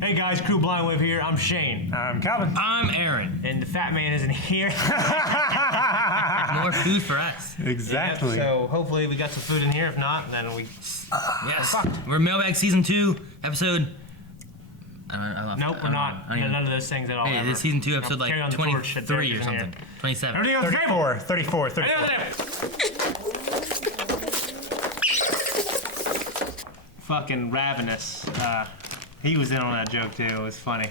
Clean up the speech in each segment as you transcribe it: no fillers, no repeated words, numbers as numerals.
Hey guys, Crew Blind Wave here. I'm Shane. I'm Calvin. I'm Aaron. And the fat man isn't here. More food for us. Exactly. Yep, so hopefully we got some food in here. If not, then we... Yes. We're Mailbag Season 2, episode... Nope, we're not. None of those things at all. Hey, this is Season 2, episode like 23 or something. 27. 34. Fucking Ravenous. He was in on that joke too. It was funny.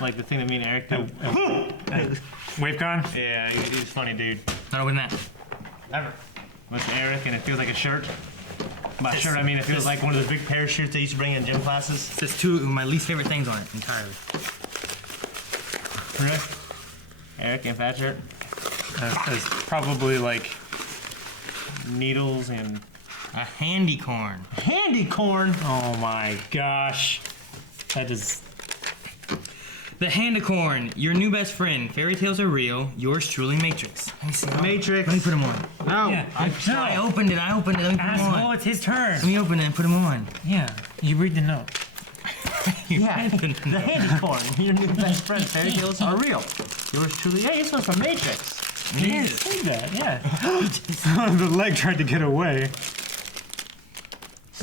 Like the thing that me and Eric did. WaveCon? Yeah, he's a funny dude. Not open that. Ever. With Eric, and it feels like a shirt. By shirt, I mean it feels like one of those big parachutes they used to bring in gym classes. It says two of my least favorite things on it entirely. Really? Eric and fat shirt? There's probably like Needles and... A handy corn. Handy corn! oh my gosh. That is... The Handicorn, your new best friend. Fairy tales are real. Yours truly, Matrix. Let me see. Matrix. Let me put them on. No. Yeah. I opened it. Let me put them Asshole, on. it's his turn. Let me open it and put them on. Yeah, you read the note. Yeah, the handy corn. Your new best friend. Fairy tales are real. Yours truly. Hey, this one's from Matrix. It You is. say that, yeah. The leg tried to get away.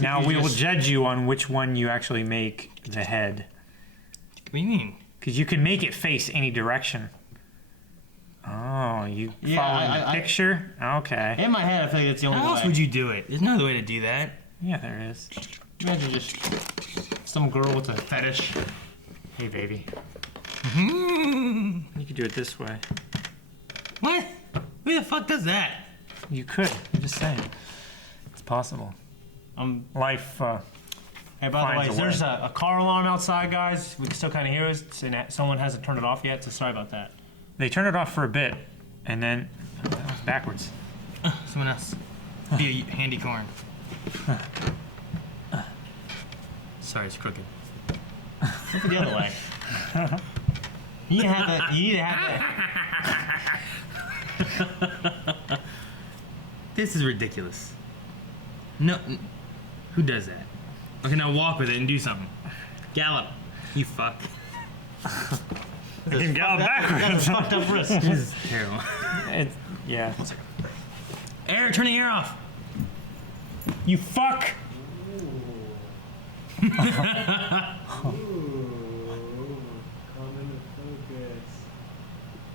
Now we will judge you on which one you actually make the head. What do you mean? Because you can make it face any direction. Oh, you Yeah, following the I- picture? Okay. In my head, I feel like it's the only How else way. would you do it? There's no other way to do that. Yeah, there is. Imagine just some girl with a fetish. Hey, baby. You could do it this way. What? Who the fuck does that? You could. I'm just saying. It's possible. Life, Hey, by the way, finds a there's way. a car alarm outside, guys. We can still kind of hear us, and someone hasn't turned it off yet, so sorry about that. they turned it off for a bit, and then that was backwards. Someone else. Be a handy corn. Sorry, it's crooked. Look the other way. You need to have that. This is ridiculous. No, who does that? Okay, now walk with it and do something. Gallop, you fuck. You can gallop backwards. Fucked up wrist. This is terrible. Yeah. Air, turn the air off. You fuck!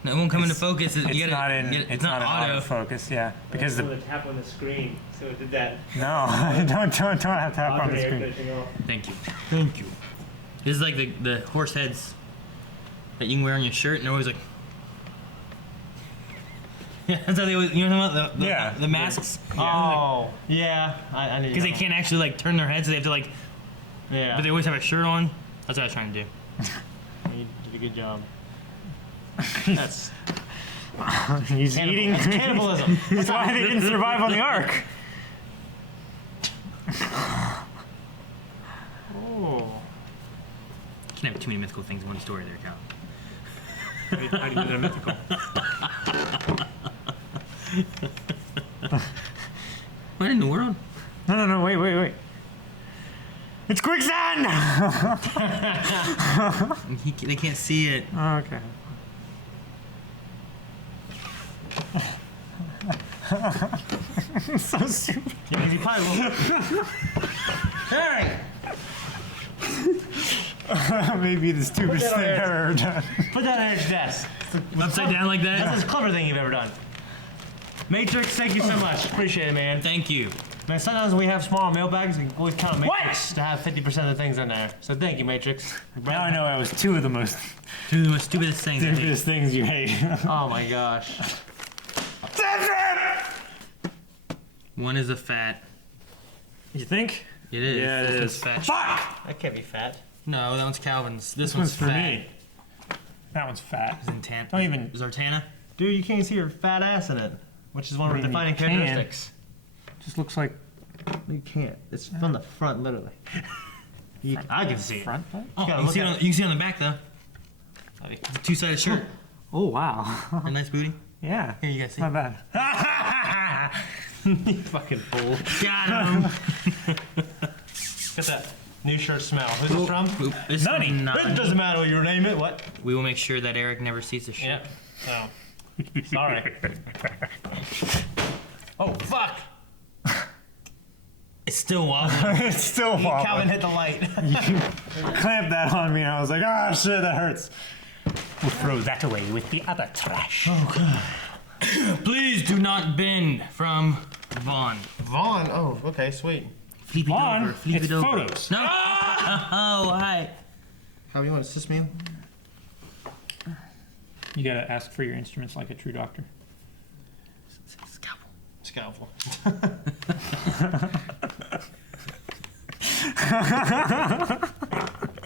No, it won't come into focus. It's You gotta, not in. it's not in auto. autofocus. Yeah, because the tap on the screen, so it did that. no, don't have to tap on the screen. Thank you. Thank you. This is like the horse heads that you can wear on your shirt, and they're always like. Yeah, that's how they always. You know what I'm talking about? Yeah. The masks. Oh, yeah. I need to Because they can't actually like turn their heads, so they have to like. Yeah. But they always have a shirt on. That's what I was trying to do. You did a good job. That's He's eating. That's cannibalism. That's why they didn't survive on the Ark. Oh. You can't have too many mythical things in one story there, Cal. How do you do that mythical? What in the world? No, wait. It's quicksand! They can't see it. Okay. So stupid. Yeah, 'cause you probably will. Hey! Maybe the stupidest thing I've ever done. Put that on your desk. Upside down like that? That's the most clever thing you've ever done. Matrix, thank you so much. Appreciate it, man. Thank you. Man, sometimes when we have small mailbags, we can always count on Matrix to have 50% of the things in there. So thank you, Matrix. Now I know that was two of the most Two of the most stupidest things I hate. stupidest things you hate. Oh my gosh. One is a fat. You think? It is. Yeah, it This one's is. fat. Fuck! That can't be fat. No, that one's Calvin's. This This one's for fat. me. That one's fat. Zantan. Don't even. Zartana. Dude, you can't see your fat ass in it, which is one of What the do you mean defining you can? characteristics. Just looks like You can't. It's from the front, literally. I can see it. front part. Oh, gotta you can, look see it at on, you can see it on the back though. It's a two-sided shirt. Oh wow. A nice booty. Yeah. Here, you guys see. Not bad. You fucking fool. Got him. Get that. New shirt smell. Who's this from? It's Nutty. It doesn't matter what you name it. What? We will make sure that Eric never sees the shirt. Yeah. Oh. Sorry. Oh, fuck. It's still wobbling. It's still wobbling. Calvin hit the light. You clamped that on me, and I was like, ah, shit, that hurts. We'll throw that away with the other trash. Oh, God. Please do not bend from Vaughn. Vaughn? Oh, okay, sweet. Flip it Vaughn, over. Flip it's it over. photos. No. Oh, hi. How you want to assist me? You gotta ask for your instruments like a true doctor. Scalpel.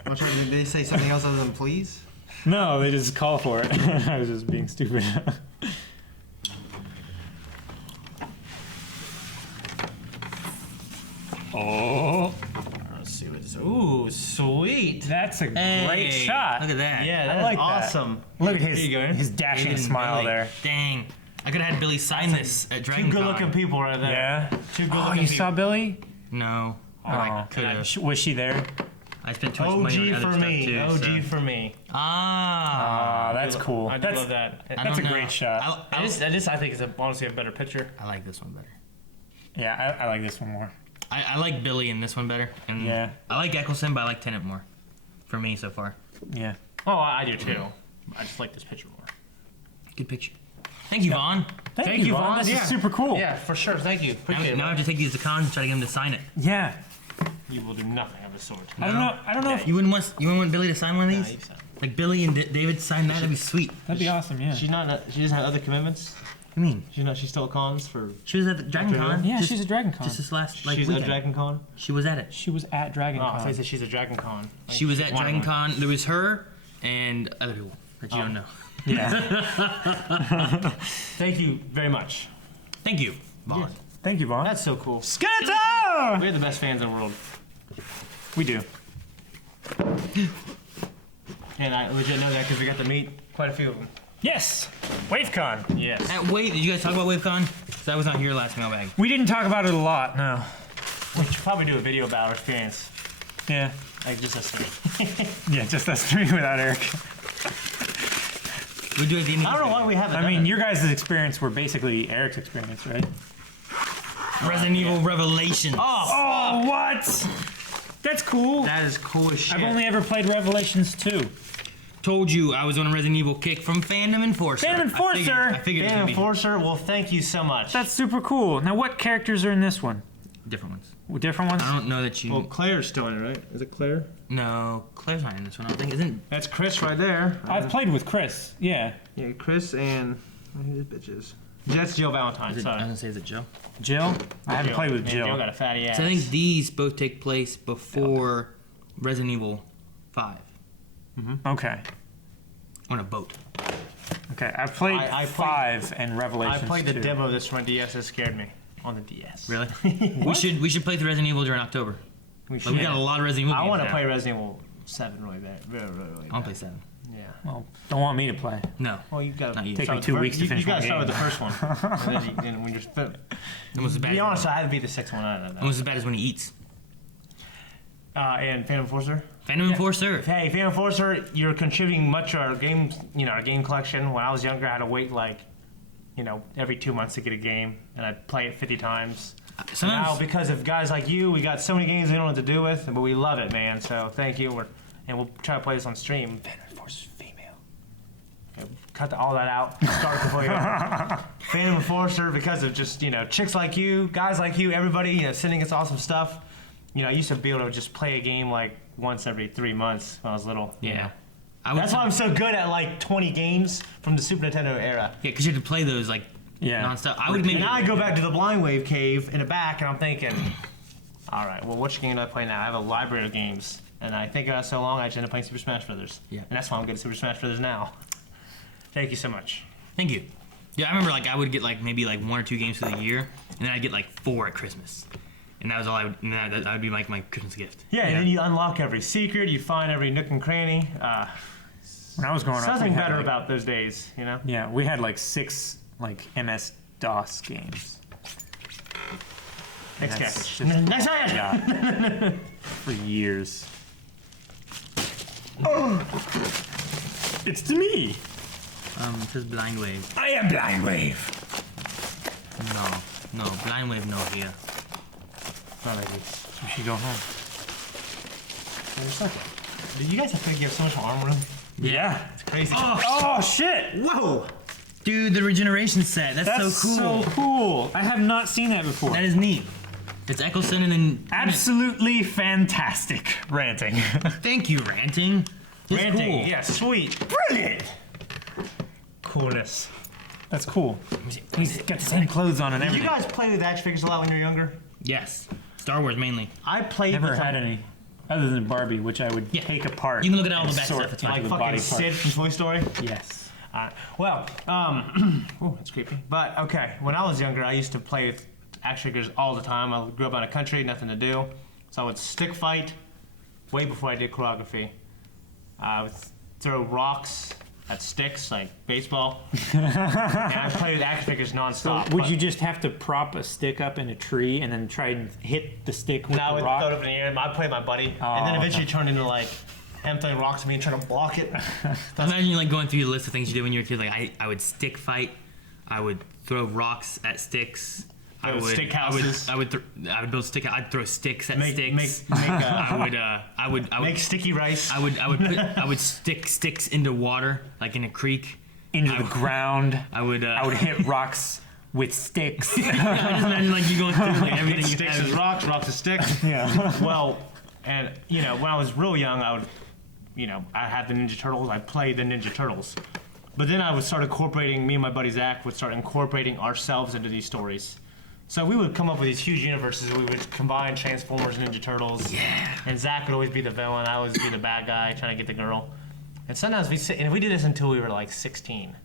Did they say something else other than please? No, they just call for it. I was just being stupid. Oh, Let's see what this. Ooh, sweet. that's a Hey, great shot. Look at that. Yeah, I that's like that. awesome. Look at Here you go, Aaron. his dashing Aiden, smile Billy. there. Dang. I could have had Billy sign this at Two Dragon good-looking people right there. Yeah. Two good-looking Oh, you people. saw Billy? No. Oh, could have. was she there? I spent too much money OG on for other me. stuff too. OG so. for me. Ah. Ah, that's cool. I do That's love that. I that's don't a know. great shot. I think it's honestly a better picture. I like this one better. Yeah, I like this one more. I like Billy in this one better. And Yeah. I like Eccleston, but I like Tennant more. For me so far. Yeah. Oh, I do too. I just like this picture more. Good picture. Thank you, Vaughn. Thank you, Vaughn. This Yeah. is super cool. Yeah, for sure. Thank you. Now, Appreciate now I have to take these to Con and try to get him to sign it. Yeah. You will do nothing of the sort. I don't know if You wouldn't want Billy to sign one of Nah, these? you said- Like Billy and David sign that? That'd be sweet. that'd be awesome. Yeah. She's not. She doesn't have other commitments. What do you mean? She's still at cons for. She was at the Dragon Con. Yeah, just, she's a Dragon Con. Just this last She's weekend. at Dragon Con. She was at it. She was at Dragon Oh, I Con. thought you said she's a Dragon Con. Like, She was she's at one of Dragon them. Con. There was her and other people that you don't know. Yeah. Thank you very much. Thank you, Vaughn. Yes. Thank you, Vaughn. That's so cool. Skeletor! We're the best fans in the world. We do. And I legit know that because we got to meet quite a few of them. Yes. WaveCon. Yes. Wait, did you guys talk about WaveCon? Because I was not here last mailbag. We didn't talk about it a lot. No. We should probably do a video about our experience. Yeah. Like just us three. Yeah, just us three without Eric. We do it at the end of I don't know why we haven't. I done mean, it. your guys' experience were basically Eric's experience, right? Resident Evil Revelations. Oh, what? That's cool. That is cool as shit. I've only ever played Revelations 2. Told you I was on a Resident Evil kick from Fandom Enforcer. Fandom Enforcer? I figured it Dan would be Enforcer, well, thank you so much. That's super cool. Now, what characters are in this one? different ones. Different ones? I don't know that you. Well, Claire's still in it, right? Is it Claire? No, Claire's not in this one. I don't think. Isn't That's Chris right there. I've played with Chris. Yeah. Yeah, Chris and who this bitch is? That's Jill Valentine. I was Sorry. gonna say is it Joe? Jill? I haven't Jill. played with Yeah, Jill. Jill got a fatty ass. So I think these both take place before Resident Evil 5 Okay. on a boat. Okay. I've played I played- 5 and I Revelations played the 2. demo of this for my DS. It scared me on the DS. Really? we should play through Resident Evil during October. We Like, we got a lot of Resident Evil I games want to out. play Resident Evil 7 really bad. Really, really, really I want bad. to play 7. Yeah. Well, don't want me to play. No. Well, you got Not you. to Take me 2 weeks to finish You my got to start game. with the first one. And then when you're It was as to bad. be honest, I had to beat the sixth one out of that. Almost as bad as when he eats. And Phantom Enforcer. Phantom Enforcer. Hey, Phantom Enforcer, you're contributing much to our game, our game collection. When I was younger, I had to wait every 2 months to get a game, and I'd play it 50 times. Now, Sometimes because of guys like you, we got so many games we don't know what to do with, but we love it, man. So thank you. And we'll try to play this on stream. Phantom Enforcer's female. Okay, cut all that out. Start before you. Phantom Enforcer, because of just chicks like you, guys like you, everybody sending us awesome stuff. I used to be able to just play a game like once every 3 months when I was little. yeah. That's why I'm so good at like 20 games from the Super Nintendo era. Yeah, because you have to play those Yeah. nonstop. I would maybe. And now I go back to the Blind Wave cave in the back, and I'm thinking, all right, well, which game do I play now? I have a library of games, and I think about it so long, I just end up playing Super Smash Brothers. Yeah. And that's why I'm good at Super Smash Brothers now. Thank you so much. Thank you. Yeah, I remember I would get maybe 1 or 2 games for the year, and then I'd get 4 at Christmas, and that was all I would. And that would be my Christmas gift. Yeah, and then you unlock every secret, you find every nook and cranny. When I was growing up, Something we had, better about those days, Yeah, we had 6 MS-DOS games. Next That's catfish. just- Next catfish. Yeah. For years. It's to me. It says blind wave. I am Blind Wave. No, blind wave no here. Not like this. We should go home. You guys have you have so much arm room. Yeah. It's crazy. Oh shit! Whoa! Dude, the regeneration set. That's so cool. so cool. I have not seen that before. That is neat. It's Eccleston and then... Absolutely fantastic ranting. Thank you, Ranting. It's Ranting. cool. Yeah, sweet. Brilliant. Coolness. That's cool. He's got the same clothes on and Did you everything. guys play with action figures a lot when you were younger? Yes. Star Wars mainly. I played Never with had any, other than Barbie, which I would Yeah. take apart. You can look at all and the back sort stuff, it's into like the fucking body Sid part. from Toy Story. Yes. Well, ooh, that's creepy. But okay, when I was younger, I used to play with action figures all the time. I grew up in a country, nothing to do, so I would stick fight way before I did choreography. I would throw rocks at sticks like baseball, and I played with action figures nonstop. Would you just have to prop a stick up in a tree and then try and hit the stick with And I the would rock? throw it up in the air. And I'd play with my buddy, and then Oh, eventually it turned into like him throwing rocks at me and trying to block it. Imagine like going through the list of things you did when you were a kid. Like I would stick fight. I would throw rocks at sticks. I Build would stick houses. I would build stick. I'd throw sticks at Make sticks. I would make sticky rice. I would stick sticks into water like in a creek. Into the ground. I would hit rocks with sticks. I just imagine like you going through like everything you Sticks have. is rocks, rocks is sticks. Yeah. Well, and when I was real young, I would, I had the Ninja Turtles. I played the Ninja Turtles, but then I would start incorporating. Me and my buddy Zach would start incorporating ourselves into these stories. So we would come up with these huge universes. We would combine Transformers and Ninja Turtles. Yeah. And Zach would always be the villain. I would always be the bad guy trying to get the girl. And sometimes we did this until we were like 16,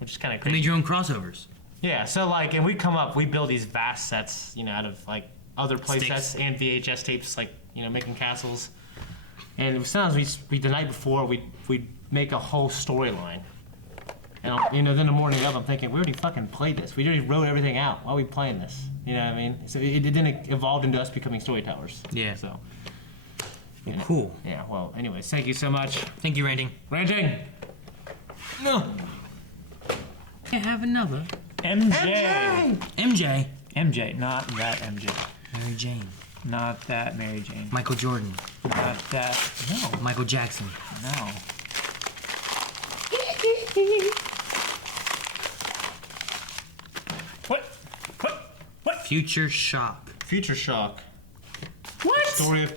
which is kind of You crazy. made your own crossovers. Yeah, so and we build these vast sets, out of like other play Sticks. sets and VHS tapes, like, making castles. And sometimes we the night before, we'd make a whole storyline. And, then the morning of, I'm thinking, we already fucking played this. We already wrote everything out. Why are we playing this? You know what I mean? So it didn't evolve into us becoming storytellers. Yeah. So, Well, cool. yeah, well, anyways, thank you so much. Thank you, Ranting. Ranting! No. Can't have another. MJ. MJ. MJ, not that MJ. Mary Jane. Not that Mary Jane. Michael Jordan. Not that. No. Michael Jackson. No. What? Future Shock. Future Shock. What? Story of...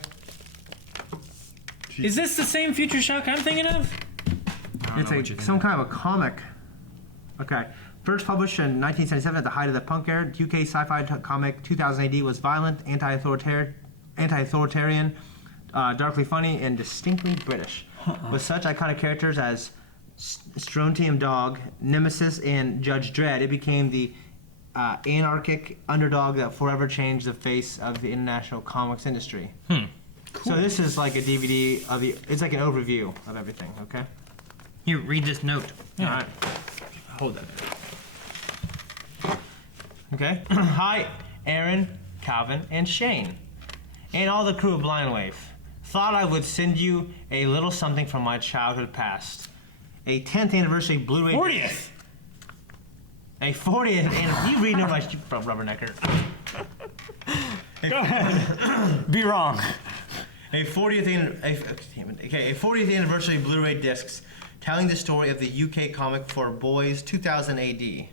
Is this the same Future Shock I'm thinking of? It's some kind of a comic. Okay. First published in 1977 at the height of the punk era, UK sci-fi comic 2000 AD was violent, anti-authoritarian, darkly funny, and distinctly British. With such iconic characters as Strontium Dog, Nemesis, and Judge Dredd, it became the anarchic underdog that forever changed the face of the international comics industry. Cool. So this is like a DVD of it's like an overview of everything, okay? Here, read this note. All right. Hold that. Okay. Hi, Aaron, Calvin, and Shane, and all the crew of Blind Wave. Thought I would send you a little something from my childhood past. A 10th anniversary Blu-ray. 40th. A 40th anniversary. You read no my rubbernecker. Go ahead. Be wrong. A 40th anniversary Blu-ray discs telling the story of the UK comic for boys 2000 AD.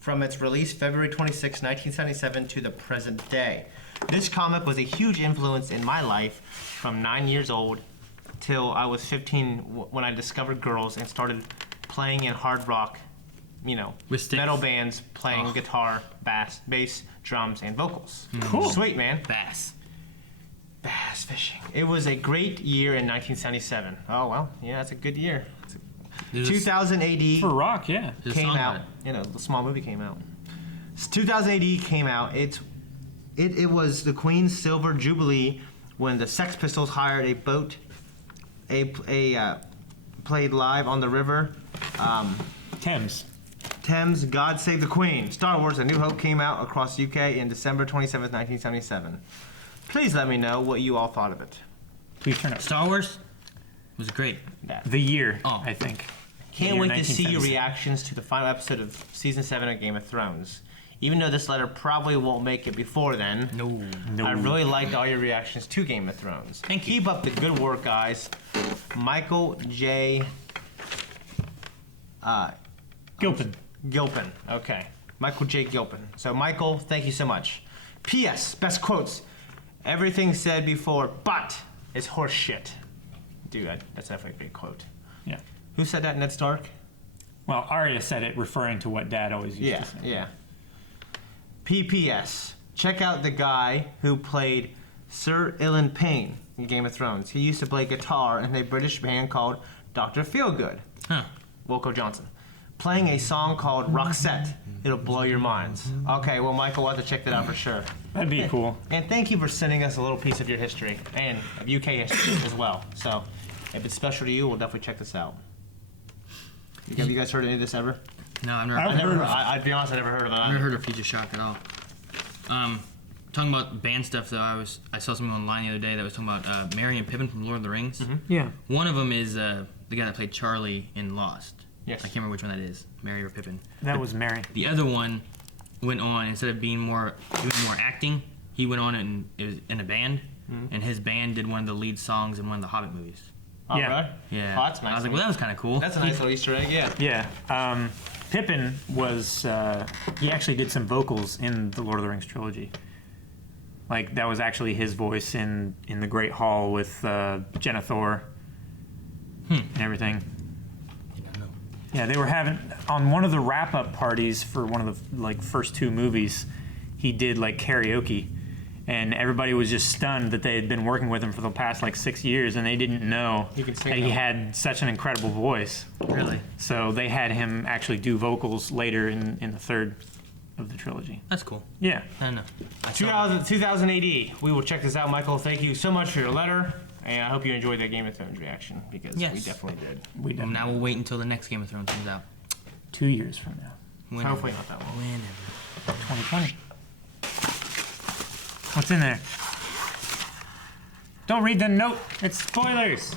From its release February 26, 1977 to the present day. This comic was a huge influence in my life from 9 years old till I was 15 when I discovered girls and started playing in hard rock, With sticks. metal bands playing guitar, bass, drums, and vocals. Cool. Sweet, man. Bass. Bass fishing. It was a great year in 1977. Oh, well, yeah, that's a good year. There's 2000 AD For rock, yeah. a came song out. on The small movie came out. 2000 AD came out. It was the Queen's Silver Jubilee when the Sex Pistols hired a boat, played live on the river, Thames. Thames, God Save the Queen. Star Wars A New Hope came out across the UK in December 27th, 1977. Please let me know what you all thought of it. Please turn up. Star Wars was great. The year, Oh. I think. Can't Year wait to see your 1977. reactions to the final episode of Season 7 of Game of Thrones. Even though this letter probably won't make it before then, No. I really liked all your reactions to Game of Thrones. Thank you. Keep up the good work, guys. Michael J. Gilpin. Gilpin. Okay. Michael J. Gilpin. So, Michael, thank you so much. P.S. Best quotes. Everything said before, but is horse shit. Dude, that's definitely a great quote. Yeah. Who said that? Ned Stark? Well, Arya said it referring to what Dad always used to say. Yeah. PPS. Check out the guy who played Sir Ilan Payne in Game of Thrones. He used to play guitar in a British band called Dr. Feelgood. Huh. Wilco Johnson. Playing a song called Roxette. It'll blow your minds. Okay, well, Michael, we'll have to check that out for sure. That'd be cool. And thank you for sending us a little piece of your history and of UK history as well. So, if it's special to you, we'll definitely check this out. Have you guys heard any of this ever? No, I've never. I've heard of it. I'd be honest, I never heard of it. I've never heard of Future Shock at all. Talking about band stuff though, I saw something online the other day that was talking about Merry and Pippin from Lord of the Rings. Mm-hmm. Yeah. One of them is the guy that played Charlie in Lost. Yes. I can't remember which one that is, Merry or Pippin. That was Mary. The other one went on, instead of doing more acting, he went on and it was in a band, and his band did one of the lead songs in one of the Hobbit movies. Oh, Yeah. really? Yeah. Oh, that's nice. I was like, well, that was kind of cool. That's a nice little Easter egg, yeah. Yeah. Pippin was, he actually did some vocals in the Lord of the Rings trilogy. Like, that was actually his voice in the Great Hall with Jenna Thor and everything. Yeah, they were having, on one of the wrap-up parties for one of the, like, first two movies, he did, like, karaoke. And everybody was just stunned that they had been working with him for the past, like, 6 years, and they didn't know He can sing that he now. had such an incredible voice. Really? So they had him actually do vocals later in the third of the trilogy. That's cool. Yeah. I don't know. I saw- 2000 AD. We will check this out, Michael. Thank you so much for your letter, and I hope you enjoyed that Game of Thrones reaction, because Yes. we definitely did. We did. Now we'll wait until the next Game of Thrones comes out. 2 years from now. Whenever. Hopefully not that long. Whenever. 2020. What's in there? Don't read the note. It's spoilers.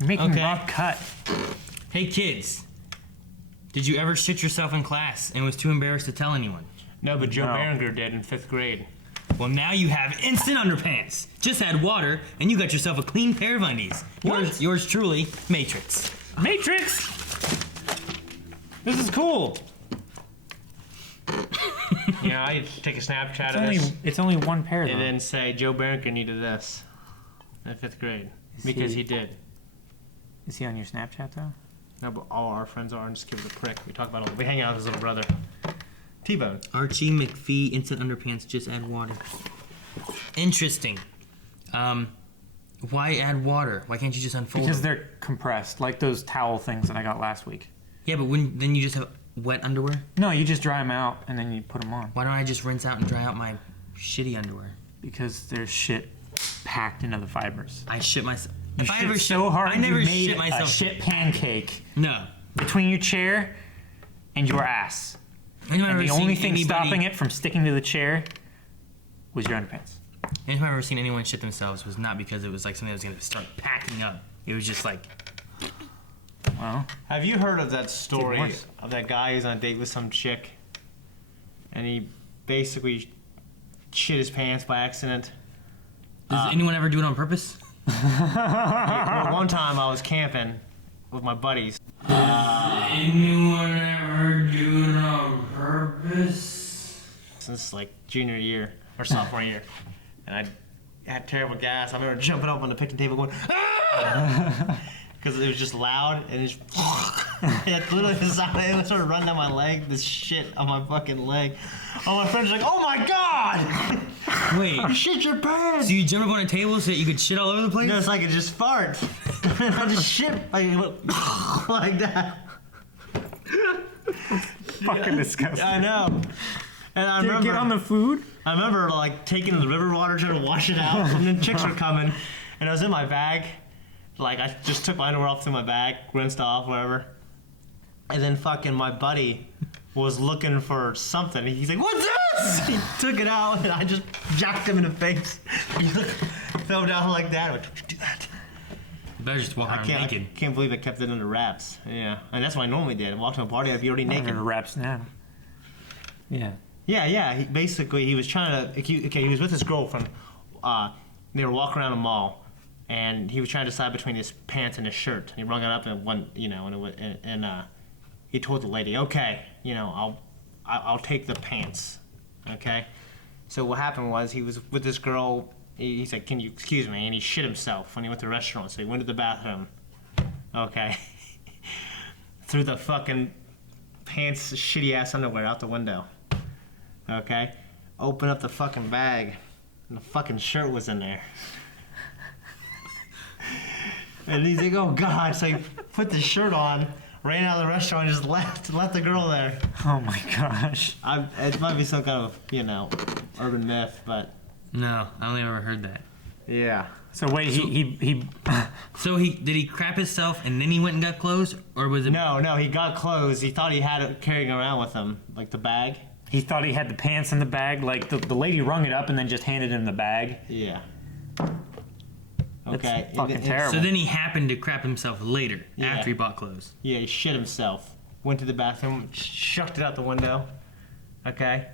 You're making Okay. a rough cut. Hey kids, did you ever shit yourself in class and was too embarrassed to tell anyone? No, but Joe No. Berenger did in 5th grade. Well, now you have instant underpants. Just add water and you got yourself a clean pair of undies. Yours truly, Matrix. Matrix. This is cool. Yeah, I take a Snapchat of this It's only one pair though. and then say Joe Berenger needed this in 5th grade. Because he did. Is he on your Snapchat though? No, but all our friends are, and just give it a prick. We talk about we hang out with his little brother. T-Bone. Archie McPhee, instant underpants, just add water. Interesting. Why add water? Why can't you just unfold Because them? they're compressed, like those towel things that I got last week. Yeah, but then you just have wet underwear? No, you just dry them out and then you put them on. Why don't I just rinse out and dry out my shitty underwear? Because there's shit packed into the fibers. I shit myself. You If I shit ever so hard I never you made shit myself. a shit pancake No. between your chair and your ass. Anyone And ever the only seen thing anybody- stopping it from sticking to the chair was your underpants. Anytime I've ever seen anyone shit themselves was not because it was like something that was going to start packing up. It was just like, Well, Have you heard of that story worse. of that guy who's on a date with some chick, and he basically shit his pants by accident? does anyone ever do it on purpose? Well, one time I was camping with my buddies. Anyone ever do it on purpose? Since like junior year or sophomore year, and I had terrible gas. I remember jumping up on the picnic table going, because it was just loud and it's it literally it started running down my leg. This shit on my fucking leg. All my friends were like, "Oh my god, Wait, you shit your pants!" so you jumped up on a table so that you could shit all over the place? No, it's like it just fart. I just shit like, it went like that. fucking disgusting. I know. And I Did it remember get on the food? I remember like taking the river water trying to wash it out, and then chicks were coming, and it was in my bag. Like, I just took my underwear off through my bag, rinsed off, whatever. And then fucking my buddy was looking for something. He's like, "What's this?" He took it out, and I just jacked him in the face. He fell down like that. Like, "Don't you do that." You better just walk around naked. I can't believe I kept it under wraps. Yeah, and that's what I normally did. I walked to a party, I'd be already naked. Under wraps now. Yeah. Yeah. He was trying to. He was with his girlfriend. They were walking around a mall. And he was trying to decide between his pants and his shirt. And he rung it up and one, and he told the lady, "Okay, I'll take the pants." Okay. So what happened was he was with this girl. He said, "Can you excuse me?" And he shit himself when he went to the restaurant. So he went to the bathroom. Okay. Threw the fucking pants, shitty ass underwear out the window. Okay. Open up the fucking bag, and the fucking shirt was in there. And he's like, "Oh God!" So he put the shirt on, ran out of the restaurant, and just left the girl there. Oh my gosh. It might be some kind of urban myth, but No, I only ever heard that. yeah. So wait, he So did he crap himself and then he went and got clothes, or was it? No, he got clothes. He thought he had it carrying around with him, like the bag. he thought he had the pants in the bag. Like the lady rung it up and then just handed him the bag. Yeah. That's Okay. fucking terrible. So then he happened to crap himself later Yeah. after he bought clothes. Yeah, he shit himself. Went to the bathroom, shucked it out the window. Okay.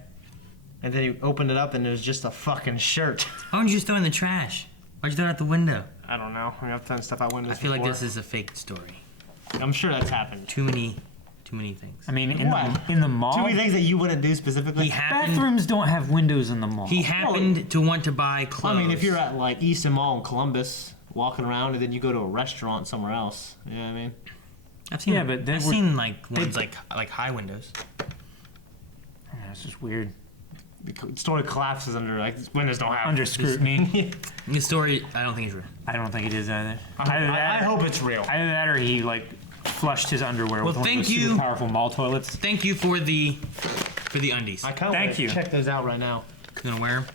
And then he opened it up and it was just a fucking shirt. Why don't you just throw it in the trash? Why'd you throw it out the window? I don't know. I've done stuff out windows I feel like before. this is a fake story. I'm sure that's happened. Too many things. I mean, in What? the mall, Too many things that you wouldn't do specifically. He happened. bathrooms don't have windows in the mall. He happened to want to buy clothes. I mean, if you're at like Easton Mall in Columbus, walking around, and then you go to a restaurant somewhere else, you know what I mean? I've seen, Yeah, but they I've were- seen like ones like high windows. Yeah, it's just weird. The story collapses under like windows don't have. Under scrutiny. The story, I don't think is real. I don't think it is either. I hope it's real. Either that or he like flushed his underwear with one of thank those super you. powerful mall toilets. Thank you for the undies. I kind of Thank want to you. check those out right now. You gonna wear them?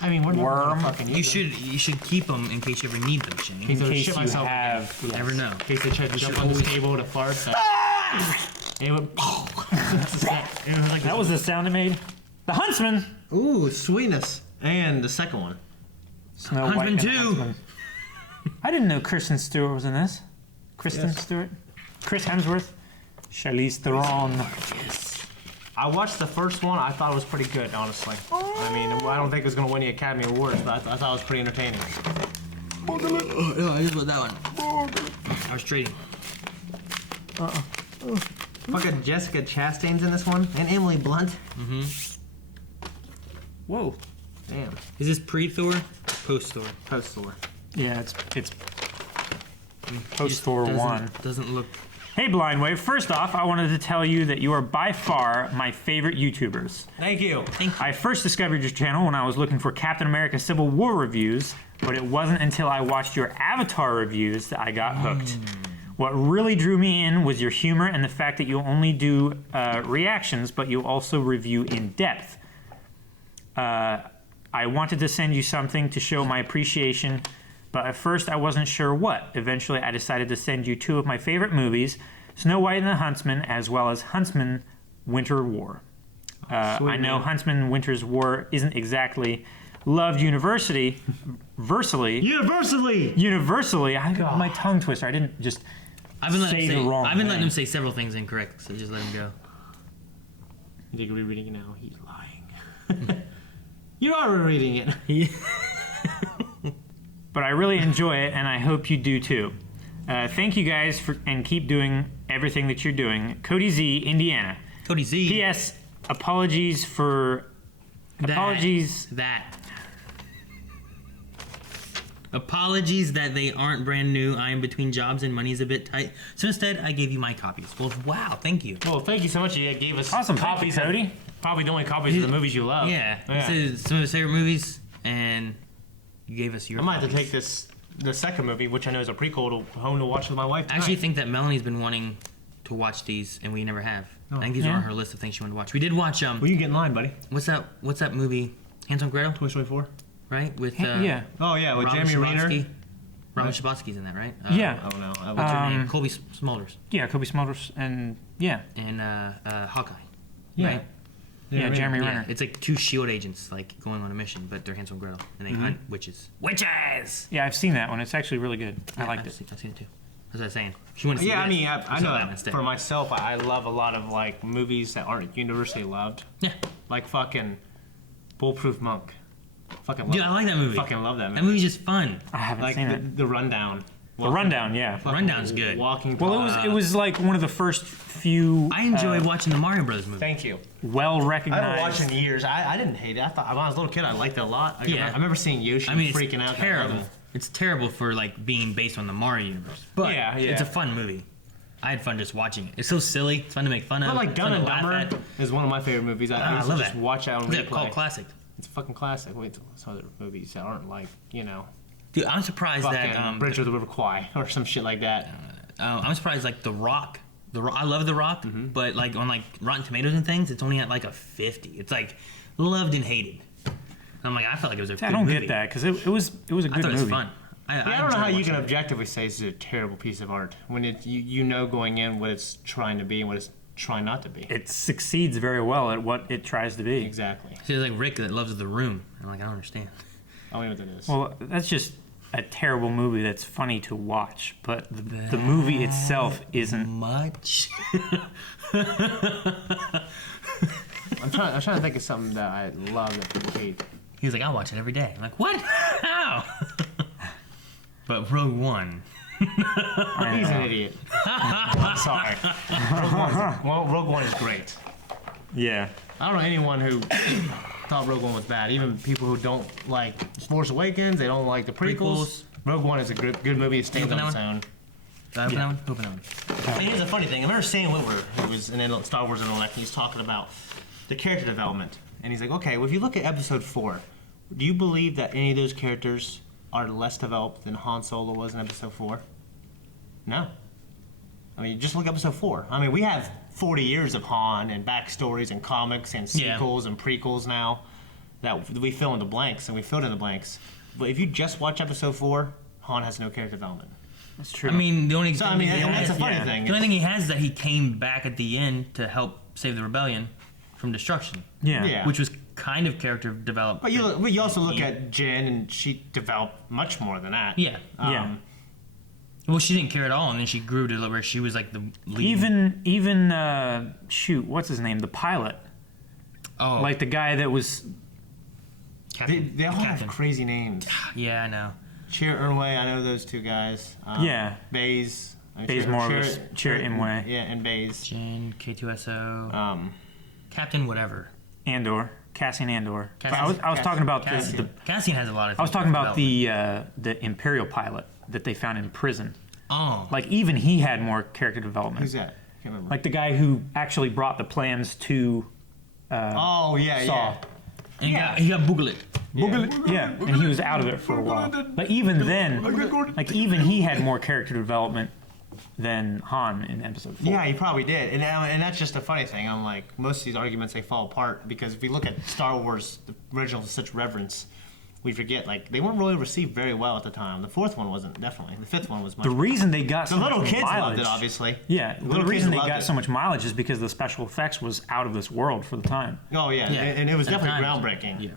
I mean, we're never Worm. gonna fucking use You them. should keep them in case you ever need them, Shane. In So case shit you myself have, You yes. never know. In case they try to jump should on this always- table to fart. It would. It was like That was the sound it made. The Huntsman. ooh, sweetness. And the second one. Snow Huntsman White and the 2. Huntsman. I didn't know Kristen Stewart was in this. Kristen Yes. Stewart, Chris Hemsworth, Charlize Theron. I watched the first one. I thought it was pretty good, honestly. I mean, I don't think it was going to win the Academy Awards, but I thought it was pretty entertaining. Oh, no, I just want that one. I was trading. Fucking Jessica Chastain's in this one, and Emily Blunt. Whoa. Damn. Is this pre-Thor? Post-Thor? Post-Thor. Yeah, it's post Thor Doesn't- 1. Doesn't look... Hey Blind Wave, first off, I wanted to tell you that you are by far my favorite YouTubers. Thank you. I first discovered your channel when I was looking for Captain America Civil War reviews, but it wasn't until I watched your Avatar reviews that I got hooked. What really drew me in was your humor and the fact that you only do reactions, but you also review in depth. I wanted to send you something to show my appreciation, but at first I wasn't sure what. Eventually I decided to send you two of my favorite movies, Snow White and the Huntsman, as well as Huntsman Winter War. I know Huntsman Winter's War isn't exactly loved universally. Universally. My tongue twister. I didn't just I've been letting say him the say, wrong I've been letting thing. him say several things incorrect, so just let him go. You think you're rereading it now? He's lying. You are rereading it. But I really enjoy it, and I hope you do too. Thank you guys and keep doing everything that you're doing. Cody Z, Indiana. Cody Z. P.S. Apologies for apologies. Apologies that they aren't brand new. I am between jobs and money's a bit tight. So instead, I gave you my copies. Well, wow, thank you. Well, thank you so much. You gave us Awesome, thank copies. you, Cody. Probably the only copies of the movies you love. Yeah, this is some of his favorite movies, and you gave us your I might have to copies. take the second movie, which I know is a prequel, to home to watch with my wife I tonight. actually think that Melanie's been wanting to watch these, and we never have. I think these are yeah. on her list of things she wanted to watch. We did watch Well, you get in line, buddy. what's that movie? Handsome Gretel, 2024. right? With Yeah. Oh yeah, with Robert Jeremy Renner. Swarovski. Robin Shabosky's in that, right? Yeah. I don't know. What's her name? Colby Smulders. Yeah, Kobe Smulders and And Hawkeye. yeah. Right? Yeah, Jeremy Yeah, Renner. it's like two S.H.I.E.L.D. agents like going on a mission, but they're Hansel and Gretel, and they hunt witches. Witches! Yeah, I've seen that one. It's actually really good. I liked it. I've seen it too. That's what I was saying. If you want to see Yeah, I this, mean, I saw know that instead. for myself, I love a lot of like movies that aren't universally loved. Yeah. Like fucking Bulletproof Monk. Fucking love Dude, I like that movie. Fucking love that movie. That movie's just fun. I haven't Like seen it. the Rundown. The Rundown, yeah. Rundown's good. Walking. Well, it was like one of the first few I enjoy watching the Mario Brothers movie. Thank you. well I haven't recognized. watched in years. I didn't hate it. I thought when I was a little kid, I liked it a lot. Yeah. I remember seeing Yoshi I mean, it's freaking out. terrible. It's terrible for like being based on the Mario universe. But Yeah, it's yeah. a fun movie. I had fun just watching it. It's so silly. It's fun to make fun of. But like it's Dumb fun and to laugh Dumber at. is one of my favorite movies. I used love to just that. watch it on It's a cult replay. classic. It's a fucking classic. Wait, some other movies that aren't like Dude, I'm surprised fucking that Bridge of the River Kwai or some shit like that. I'm surprised like The Rock. I love The Rock, Mm-hmm. but like on like Rotten Tomatoes and things, it's only at like a 50. It's like loved and hated. And I'm like, I felt like it was a good I don't movie. get that because it was a good I thought it movie. was fun. I don't know enjoyed how you watching can it. objectively say this is a terrible piece of art when you know going in what it's trying to be and what it's trying not to be. It succeeds very well at what it tries to be. Exactly. See, it's like Rick that loves The Room. I'm like, I don't understand. I don't know what that is. Well, that's just a terrible movie that's funny to watch, but the movie itself isn't. Much. I'm trying to think of something that I love that people hate. He was like, I watch it every day. I'm like, what? How? But Rogue One. He's an idiot. I'm sorry. Rogue One is great. Yeah. I don't know anyone who thought Rogue One was bad. Even people who don't like Force Awakens, they don't like the prequels. Rogue One is a good movie. It stands Open on its that own. Open that one? Open that one. And here's a funny thing. I remember Sam Witwer, who was in Star Wars and all that, and he's talking about the character development. And he's like, okay, well, if you look at Episode 4, do you believe that any of those characters are less developed than Han Solo was in Episode 4? No. I mean, just look at Episode 4. I mean, we have 40 years of Han and backstories and comics and Yeah. sequels and prequels now that we fill in the blanks, and we filled in the blanks. But if you just watch Episode 4, Han has no character development. That's true. I mean, the only So, thing I mean, he and has, that's a funny yeah. thing. the only thing he has is that he came back at the end to help save the rebellion from destruction, yeah. Yeah. which was kind of character development. But you also look at Jen, and she developed much more than that. Yeah. Yeah. Well, she didn't care at all, and then she grew to where she was like the lead. Even shoot, what's his name? The pilot, oh, like the guy that was. Captain. They all have Captain. crazy names. Yeah, I know. Cheer Irway, I know those two guys. Yeah. Baze. Baze Morris, Cheer Imwe. Yeah, and Baze. Jen, K2SO, Captain whatever. Cassian Andor. But Cassian- I was talking about Cassian. Cassian has a lot of. I was talking about the Imperial pilot that they found in prison. Oh, Like even he had more character development. Who's that? Can't remember. Like the guy who actually brought the plans to oh, yeah, Saw. yeah. and yeah. he got Booglet. Yeah, and he was out of it for a while. But even then, like even he had more character development than Han in Episode 4. Yeah, he probably did. And that's just a funny thing. I'm like, most of these arguments, they fall apart because if we look at Star Wars, the original with such reverence, we forget, like, they weren't really received very well at the time. The fourth one wasn't, definitely. The fifth one was much The reason they got The so little much kids mileage, loved it, obviously. Yeah, the Little reason kids they loved got it. so much mileage is because the special effects was out of this world for the time. Oh, yeah. Yeah. And it was At the definitely time, groundbreaking. yeah.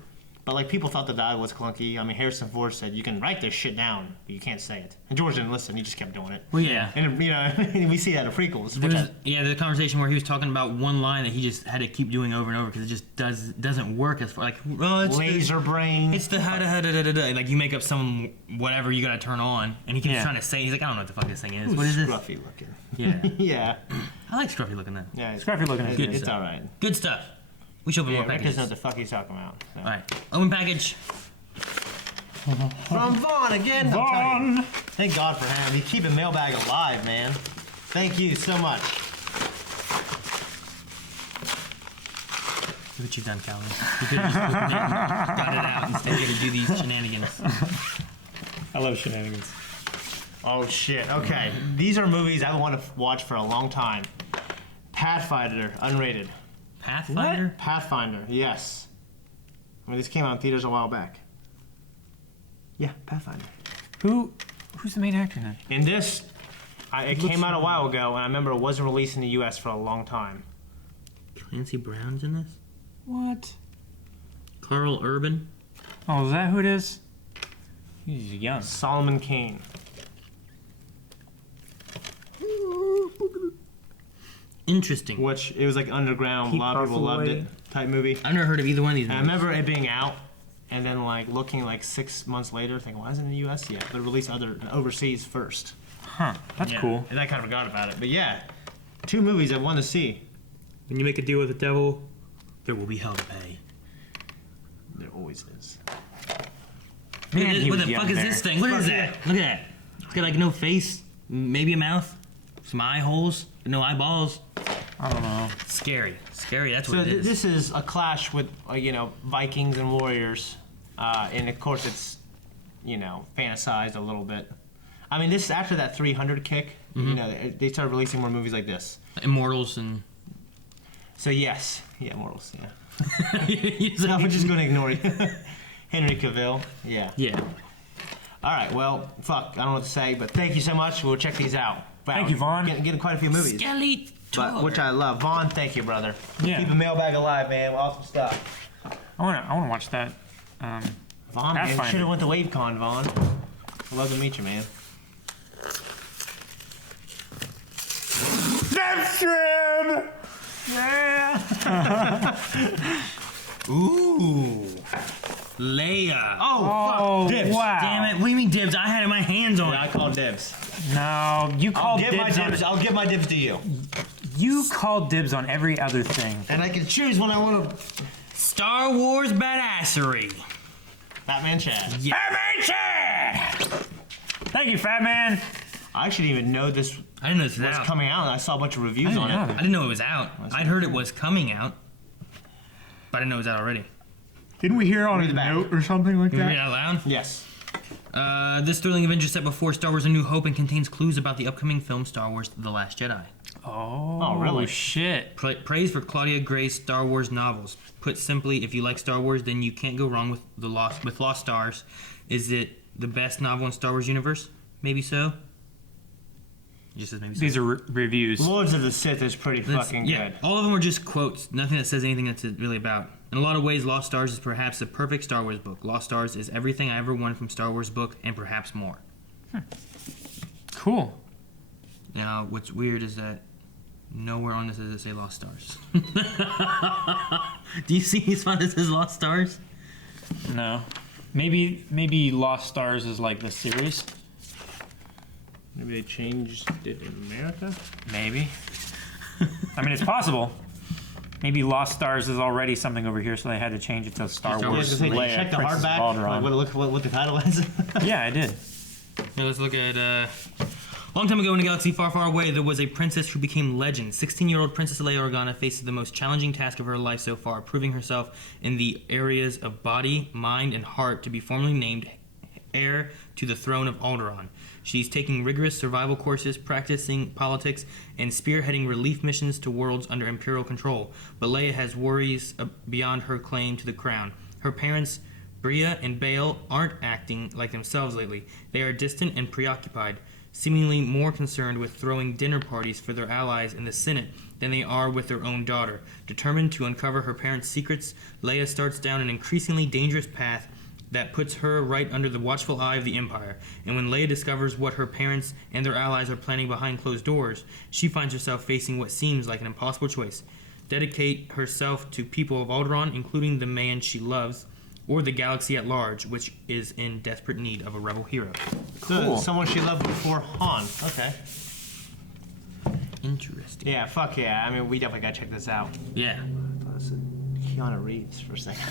But, like, people thought the dialogue was clunky. I mean, Harrison Ford said, you can write this shit down, but you can't say it. And George didn't listen. He just kept doing it. Well, yeah. And, you know, we see that in prequels. There Which was, the conversation where he was talking about one line that he just had to keep doing over and over because it just doesn't work as far. Like, oh, it's laser brain. It's the da. Like you make up some whatever you gotta turn on, and he keeps Yeah. trying to say. He's like, I don't know what the fuck this thing is. What is this? Scruffy looking. Yeah, Yeah. I like scruffy looking though. Yeah. Scruffy looking is good. It's all right. Good stuff. We should open Yeah, more Rick packages. doesn't know what the fuck he's talking about. So. All right, open package. From Vaughn again. I'm telling you. Vaughn! Thank God for him. He's keeping Mailbag alive, man. Thank you so much. Look what you've done, Calvin. You could have just opened it and got it out instead of to do these shenanigans. I love shenanigans. Oh shit. Okay. These are movies I want to watch for a long time. Pathfinder, unrated. Pathfinder. Pathfinder, yes. I mean, this came out in theaters a while back. Yeah, Pathfinder. Who Who's the main actor in it? In this, it came out a while ago, and I remember it wasn't released in the U.S. for a long time. Clancy Brown's in this? What? Carl Urban? Oh, is that who it is? He's young. Solomon Kane. Interesting. Which, it was like underground, Keep a lot of people loved away. it type movie. I've never heard of either one of these And I movies. remember it being out, and then like looking like 6 months later, thinking, why isn't it in the U.S. yet? But it released overseas first. Huh. That's Yeah, cool. And I kind of forgot about it. But yeah, 2 movies I want to see. When you make a deal with the devil, there will be hell to pay. There always is. Man, he what was the young fuck is there. this thing? What is that? Look at that. It's got like no face, maybe a mouth, some eye holes, but no eyeballs. I don't know. Scary. Scary, that's So what it is. this is a clash with Vikings and warriors, and of course it's fantasized a little bit. I mean, this after that 300 kick, they started releasing more movies like this. Immortals and... So yes, yeah, Mortals, yeah. He's No, like- we're just going to ignore you. Henry Cavill, yeah. Yeah. All right, well, fuck, I don't know what to say, but thank you so much. We'll check these out. Wow, Thank you, Vaughn. Getting quite a few movies. Skeletor. But, which I love. Vaughn, thank you, brother. Yeah. Keep the mailbag alive, man. Awesome stuff. I wanna watch that. Vaughn, man, Pathfinder. should have went to WaveCon, Vaughn. I'd love to meet you, man. Deathstrip! Yeah. Ooh. Leia. Oh, fuck. Dibs. wow. Damn it. What do you mean dibs? I had it in my hands on Yeah, I it. called dibs. No, you called I'll dibs. I'll give my dibs to you. You called dibs on every other thing. And I can choose when I want to. Star Wars badassery. Batman Chad. Thank you, Fat Man. I actually didn't even know this I didn't know this was was out. coming out. I saw a bunch of reviews on it. I didn't know it was out. I'd heard it was coming out, but I didn't know it was out already. Didn't we hear on Read a the back. note or something like Can you read it that? out loud? Yes. This thrilling adventure set before Star Wars A New Hope and contains clues about the upcoming film Star Wars The Last Jedi. Oh, really? Shit. Praise for Claudia Gray's Star Wars novels. Put simply, if you like Star Wars, then you can't go wrong with Lost Stars. Is it the best novel in Star Wars universe? Maybe so. It just says maybe so. These are reviews. Lords of the Sith is pretty fucking Yeah, good. all of them are just quotes. Nothing that says anything that's really about. In a lot of ways, Lost Stars is perhaps the perfect Star Wars book. Lost Stars is everything I ever wanted from Star Wars book, and perhaps more. Cool. Now, what's weird is that nowhere on this does it say Lost Stars. Do you see any spot that says Lost Stars? No. Maybe Lost Stars is like the series. Maybe they changed it in America? Maybe. I mean, it's possible. Maybe Lost Stars is already something over here, so they had to change it to Star Star Yeah, I Wars. was gonna say, Leia, check the Princess of hardback. Alderaan. What the title is. Yeah, I did. Now let's look at. A long time ago in a galaxy far, far away, there was a princess who became legend. 16-year-old Princess Leia Organa faces the most challenging task of her life so far, proving herself in the areas of body, mind, and heart to be formally named heir to the throne of Alderaan. She's taking rigorous survival courses, practicing politics, and spearheading relief missions to worlds under Imperial control. But Leia has worries beyond her claim to the crown. Her parents, Bria and Bail, aren't acting like themselves lately. They are distant and preoccupied, seemingly more concerned with throwing dinner parties for their allies in the Senate than they are with their own daughter. Determined to uncover her parents' secrets, Leia starts down an increasingly dangerous path that puts her right under the watchful eye of the Empire. And when Leia discovers what her parents and their allies are planning behind closed doors, she finds herself facing what seems like an impossible choice. Dedicate herself to people of Alderaan, including the man she loves, or the galaxy at large, which is in desperate need of a rebel hero. So, someone she loved before Han. Okay. Interesting. Yeah, fuck yeah. I mean, we definitely gotta check this out. Yeah. Keanu Reeves for a second.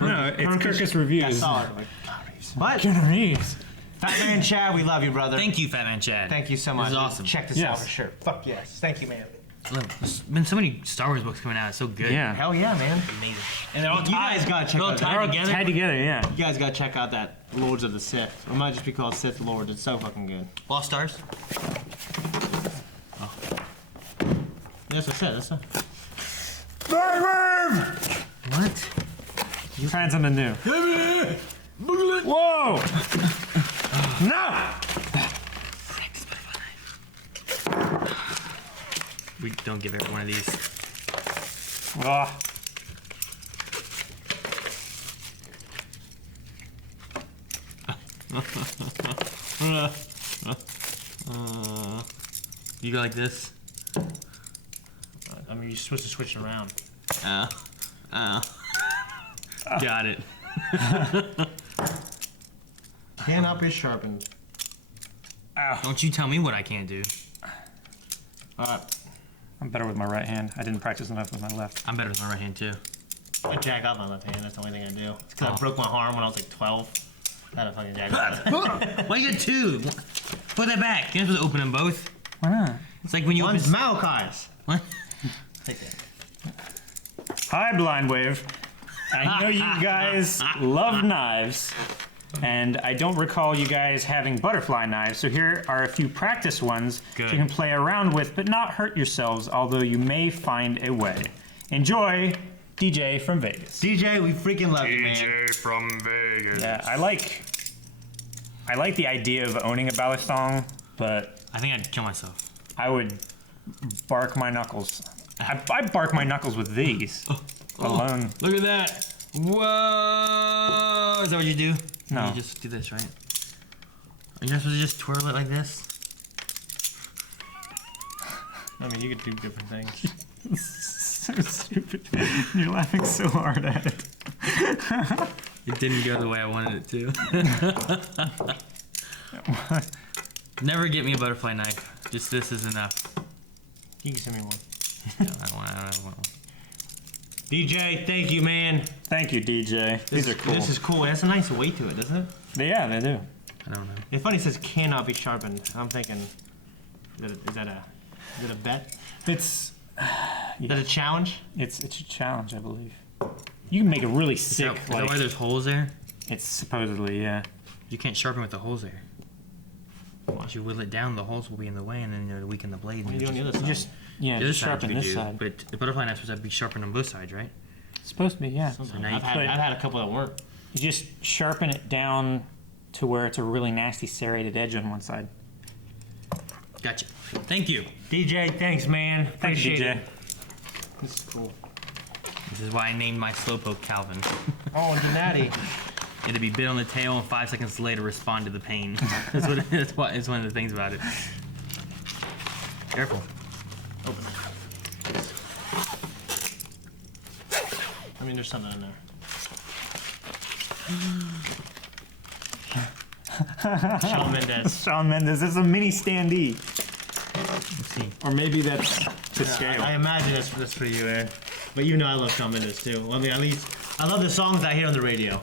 No, it's Kirkus Reviews. I saw it. Like, Keanu Reeves. What? Keanu Reeves. Fat Man Chad, we love you, brother. Thank you, Fat Man Chad. Thank you so much. This is awesome. Check this out Yes. for sure. Fuck yes. Thank you, man. There's been so many Star Wars books coming out. It's so good. Yeah. Hell yeah, man. Amazing. And they're all, you guys gotta check They're all out tied that. together. Tied together, yeah. You guys gotta check out that Lords of the Sith. It might just be called Sith Lords. It's so fucking good. Lost Stars. Yes, I said. That's a... What? Trying something new. Whoa! No! We don't give everyone one of these. Ah. You go like this? I mean, you're supposed to switch it around. Got it. Cannot be sharpened. Don't you tell me what I can't do. I'm better with my right hand. I didn't practice enough with my left. I'm better with my right hand too. I jack off my left hand. That's the only thing I do. It's because I broke my arm when I was like 12. I had a fucking jack off. Why you got two? Put that back. You're not supposed to open them both. Why not? It's like when you One's open. Malachi's. What? Take that. Hi, Blind Wave. I know you guys love knives, and I don't recall you guys having butterfly knives, so here are a few practice ones Good. you can play around with, but not hurt yourselves, although you may find a way. Enjoy, DJ from Vegas. DJ, we freaking love you, man. DJ from Vegas. Yeah, I like the idea of owning a balisong, but I think I'd kill myself. I would bark my knuckles. I bark my knuckles with these alone. Look at that. Whoa. Is that what you do? No. You just do this, right? Are you not supposed to just twirl it like this? I mean, you could do different things. So stupid. You're laughing so hard at it. It didn't go the way I wanted it to. Never get me a butterfly knife. Just this is enough. You can send me one. I don't want one. DJ, thank you, man. Thank you, DJ. These are cool. This is cool. It has a nice weight to it, doesn't it? Yeah, they do. I don't know. It's funny it says cannot be sharpened. I'm thinking, is that a bet? It's Is that a challenge? it's a challenge, I believe. You can make a really sick. Is that why there's holes there? It's supposedly, yeah. You can't sharpen with the holes there. Once you whittle it down, the holes will be in the way, and then it'll weaken the blade. What are and you doing the other You side? just the other just side sharpen you could this do, side. but the butterfly knife's supposed to be sharpened on both sides, right? It's supposed to be, yeah. So now you I've had a couple that weren't. You just sharpen it down to where it's a really nasty serrated edge on one side. Gotcha. Thank you. DJ, thanks, man. Thank you, Appreciate DJ. it. This is cool. This is why I named my slowpoke Calvin. Oh, and Donati. It'd be bit on the tail and 5 seconds later respond to the pain. That's what it's one of the things about it. Careful. Open it. I mean, there's something in there. Shawn Mendes. Shawn Mendes, this is a mini standee. Let's see. Or maybe that's to scale. I imagine that's for you, Aaron. But you know I love Shawn Mendes too. I mean, at least I love the songs I hear on the radio.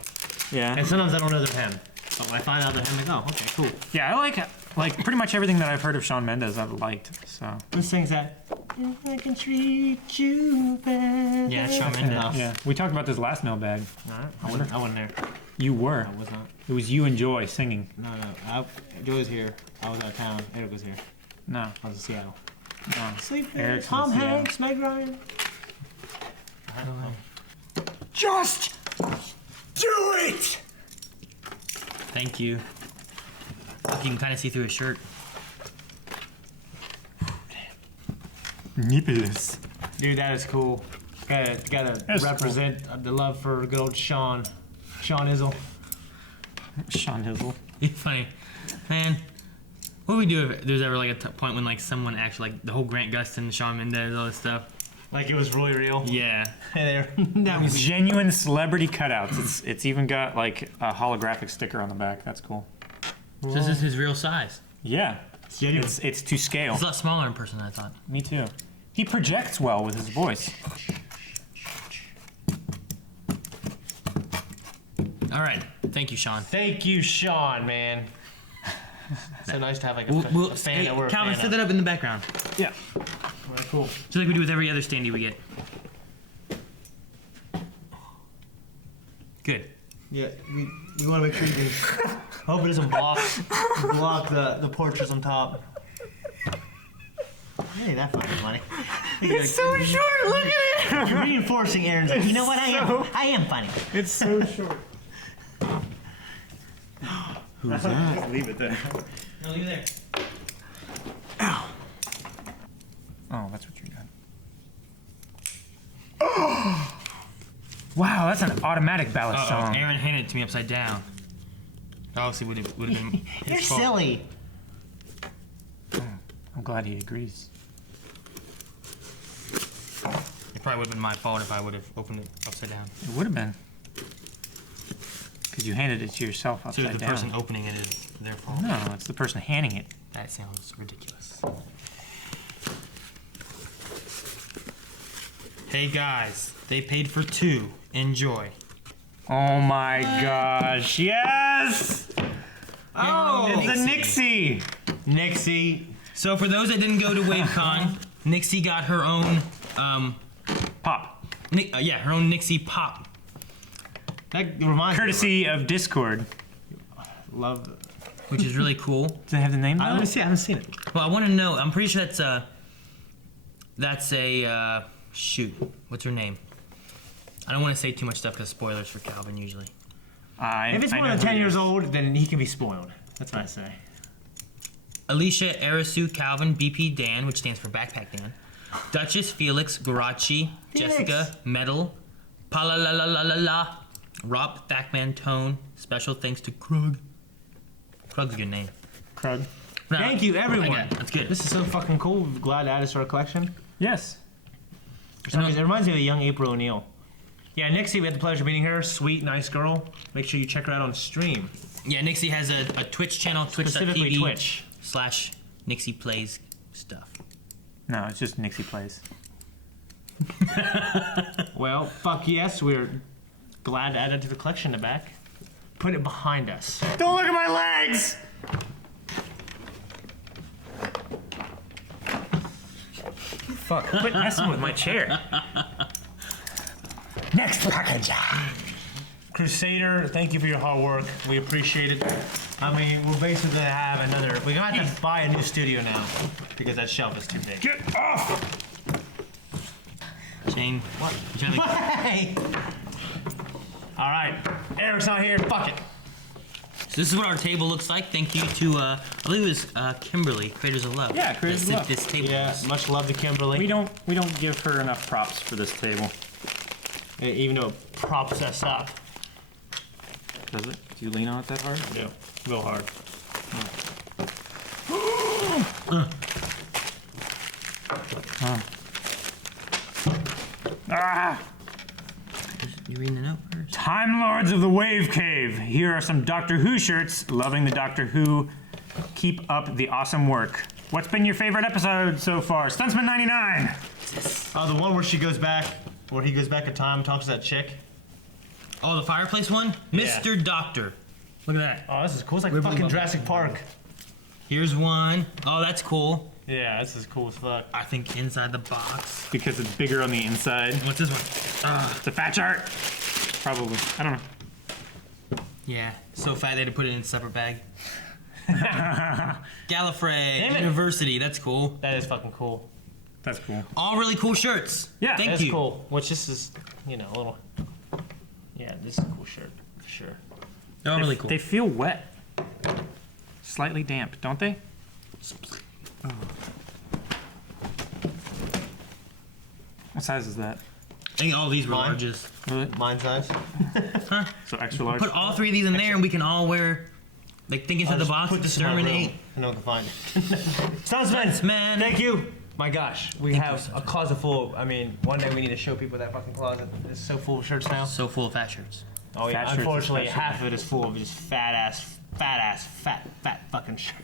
Yeah. And sometimes I don't know they're him. But when I find out they're him, I go, okay, cool. Yeah, I like pretty much everything that I've heard of Shawn Mendes I've liked. So Who sings that? If I can treat you better. Yeah, it's Shawn Mendes. Enough. yeah, we talked about this last mailbag. Alright, I wasn't there. You were. I was not. It was you and Joy singing. No. Joe was here. I was out of town. Eric was here. No. I was in Seattle. No. Sleep Eric's in Tom Seattle. Hanks, Meg Ryan. Just do it. Thank you. You can kind of see through his shirt. Nipples. Dude, that is cool. Gotta That's represent the love for good old Sean. Sean Izzle. Sean Hizzle. It's funny. Man, what would we do if there's ever like a point when like someone actually like the whole Grant Gustin, Shawn Mendes, all this stuff? Like it was really real. Yeah. That was Genuine celebrity cutouts. It's even got like a holographic sticker on the back. That's cool. So this is his real size. Yeah. genuine. It's to scale. It's a lot smaller in person than I thought. Me too. He projects well with his voice. All right. Thank you, Sean. Thank you, Sean, man. So nice to have like a, a fan hey, that we're a Calvin, fan set of. that up in the background. Yeah. Alright, cool. Just like we do with every other standee we get. Good. Yeah, we want to make sure you can. Hope it doesn't block the portraits on top. Hey, that fucking funny. It's so short. Look at it. You're reinforcing Aaron's. Like, you know what? I am funny. It's so short. Who's that? Just leave it there. No, leave it there. Oh, that's what you got. Wow, that's an automatic ballad song. Aaron handed it to me upside down. Obviously, would have been his You're fault. silly. I'm glad he agrees. It probably would have been my fault if I would have opened it upside down. It would have been. Because you handed it to yourself So upside the down. person opening it is their fault. No, it's the person handing it. That sounds ridiculous. Hey guys, they paid for 2. Enjoy. Oh my gosh, yes! Oh, It's a Nixie! Nixie. So for those that didn't go to WaveCon, Nixie got her own, Pop. her own Nixie pop. That reminds Courtesy of Discord. me. Love. Which is really cool. Does it have the name? I on it? I haven't seen it. Well, I want to know. I'm pretty sure that's a shoot. What's her name? I don't want to say too much stuff because spoilers for Calvin usually. If it's more than 10 years old, then he can be spoiled. That's what I say. Alicia, Arisu, Calvin, BP Dan, which stands for Backpack Dan, Duchess, Felix, Garachi, Felix. Jessica, Metal, Palalalala, Rob, Thackman, Tone. Special thanks to Krug. Krug's a good name. Krug. No, Thank you, I everyone. got it. That's good. This is so fucking cool. Glad to add this to our collection. Yes. For some reason, it reminds me of a young April O'Neil. Yeah, Nixie, we had the pleasure of meeting her. Sweet, nice girl. Make sure you check her out on stream. Yeah, Nixie has a Twitch channel, Specifically twitch.tv Twitch. / Nixie Plays stuff. No, it's just Nixie Plays. Well, fuck yes, we're glad to add it to the collection in the back. Put it behind us. Don't look at my legs! Fuck, quit messing with my chair. Next package. Crusader, thank you for your hard work. We appreciate it. I mean, we'll basically have another. We're gonna have to buy a new studio now because that shelf is too big. Get off! Shane, What? you trying to Hey! All right, Eric's not here. Fuck it. So this is what our table looks like. Thank you to I believe it was Kimberly, Creators of Love. Yeah, Creators that of sent Love. This table. Yeah, much love to Kimberly. We don't give her enough props for this table. Even though it props us up. Does it? Do you lean on it that hard? Yeah, real hard. Ah! You reading the note first? Time Lords of the Wave Cave. Here are some Doctor Who shirts. Loving the Doctor Who. Keep up the awesome work. What's been your favorite episode so far? Stuntsman 99. Oh, the one where she goes back, where he goes back in time and talks to that chick. Oh, the fireplace one? Mr. Doctor. Look at that. Oh, this is cool. It's like Wibbly fucking wobbly. Jurassic Park. Here's one. Oh, that's cool. Yeah, this is cool as fuck. I think inside the box. Because it's bigger on the inside. What's this one? It's a fat chart. Probably. I don't know. Yeah, so fat they had to put it in a separate bag. Gallifrey Damn it. University. That's cool. That is fucking cool. That's cool. All really cool shirts. Yeah, Thank That's you. cool. Which this is, you know, a little. Yeah, this is a cool shirt for sure. They're all really cool. They feel wet. Slightly damp, don't they? Oh. What size is that? I think all these were Mine? larges. Really? Mine size. So extra large? Put all 3 of these in there and we can all wear, like, think inside the box, Put this in my room, exterminate. and no one can find it. Stuntsman, Man. thank you. My gosh, we Thank have you, a closet full. I mean, one day we need to show people that fucking closet. It's so full of shirts now. So full of fat shirts. Oh yeah, Fat shirts unfortunately, especially. half of it is full of just fat fucking shit.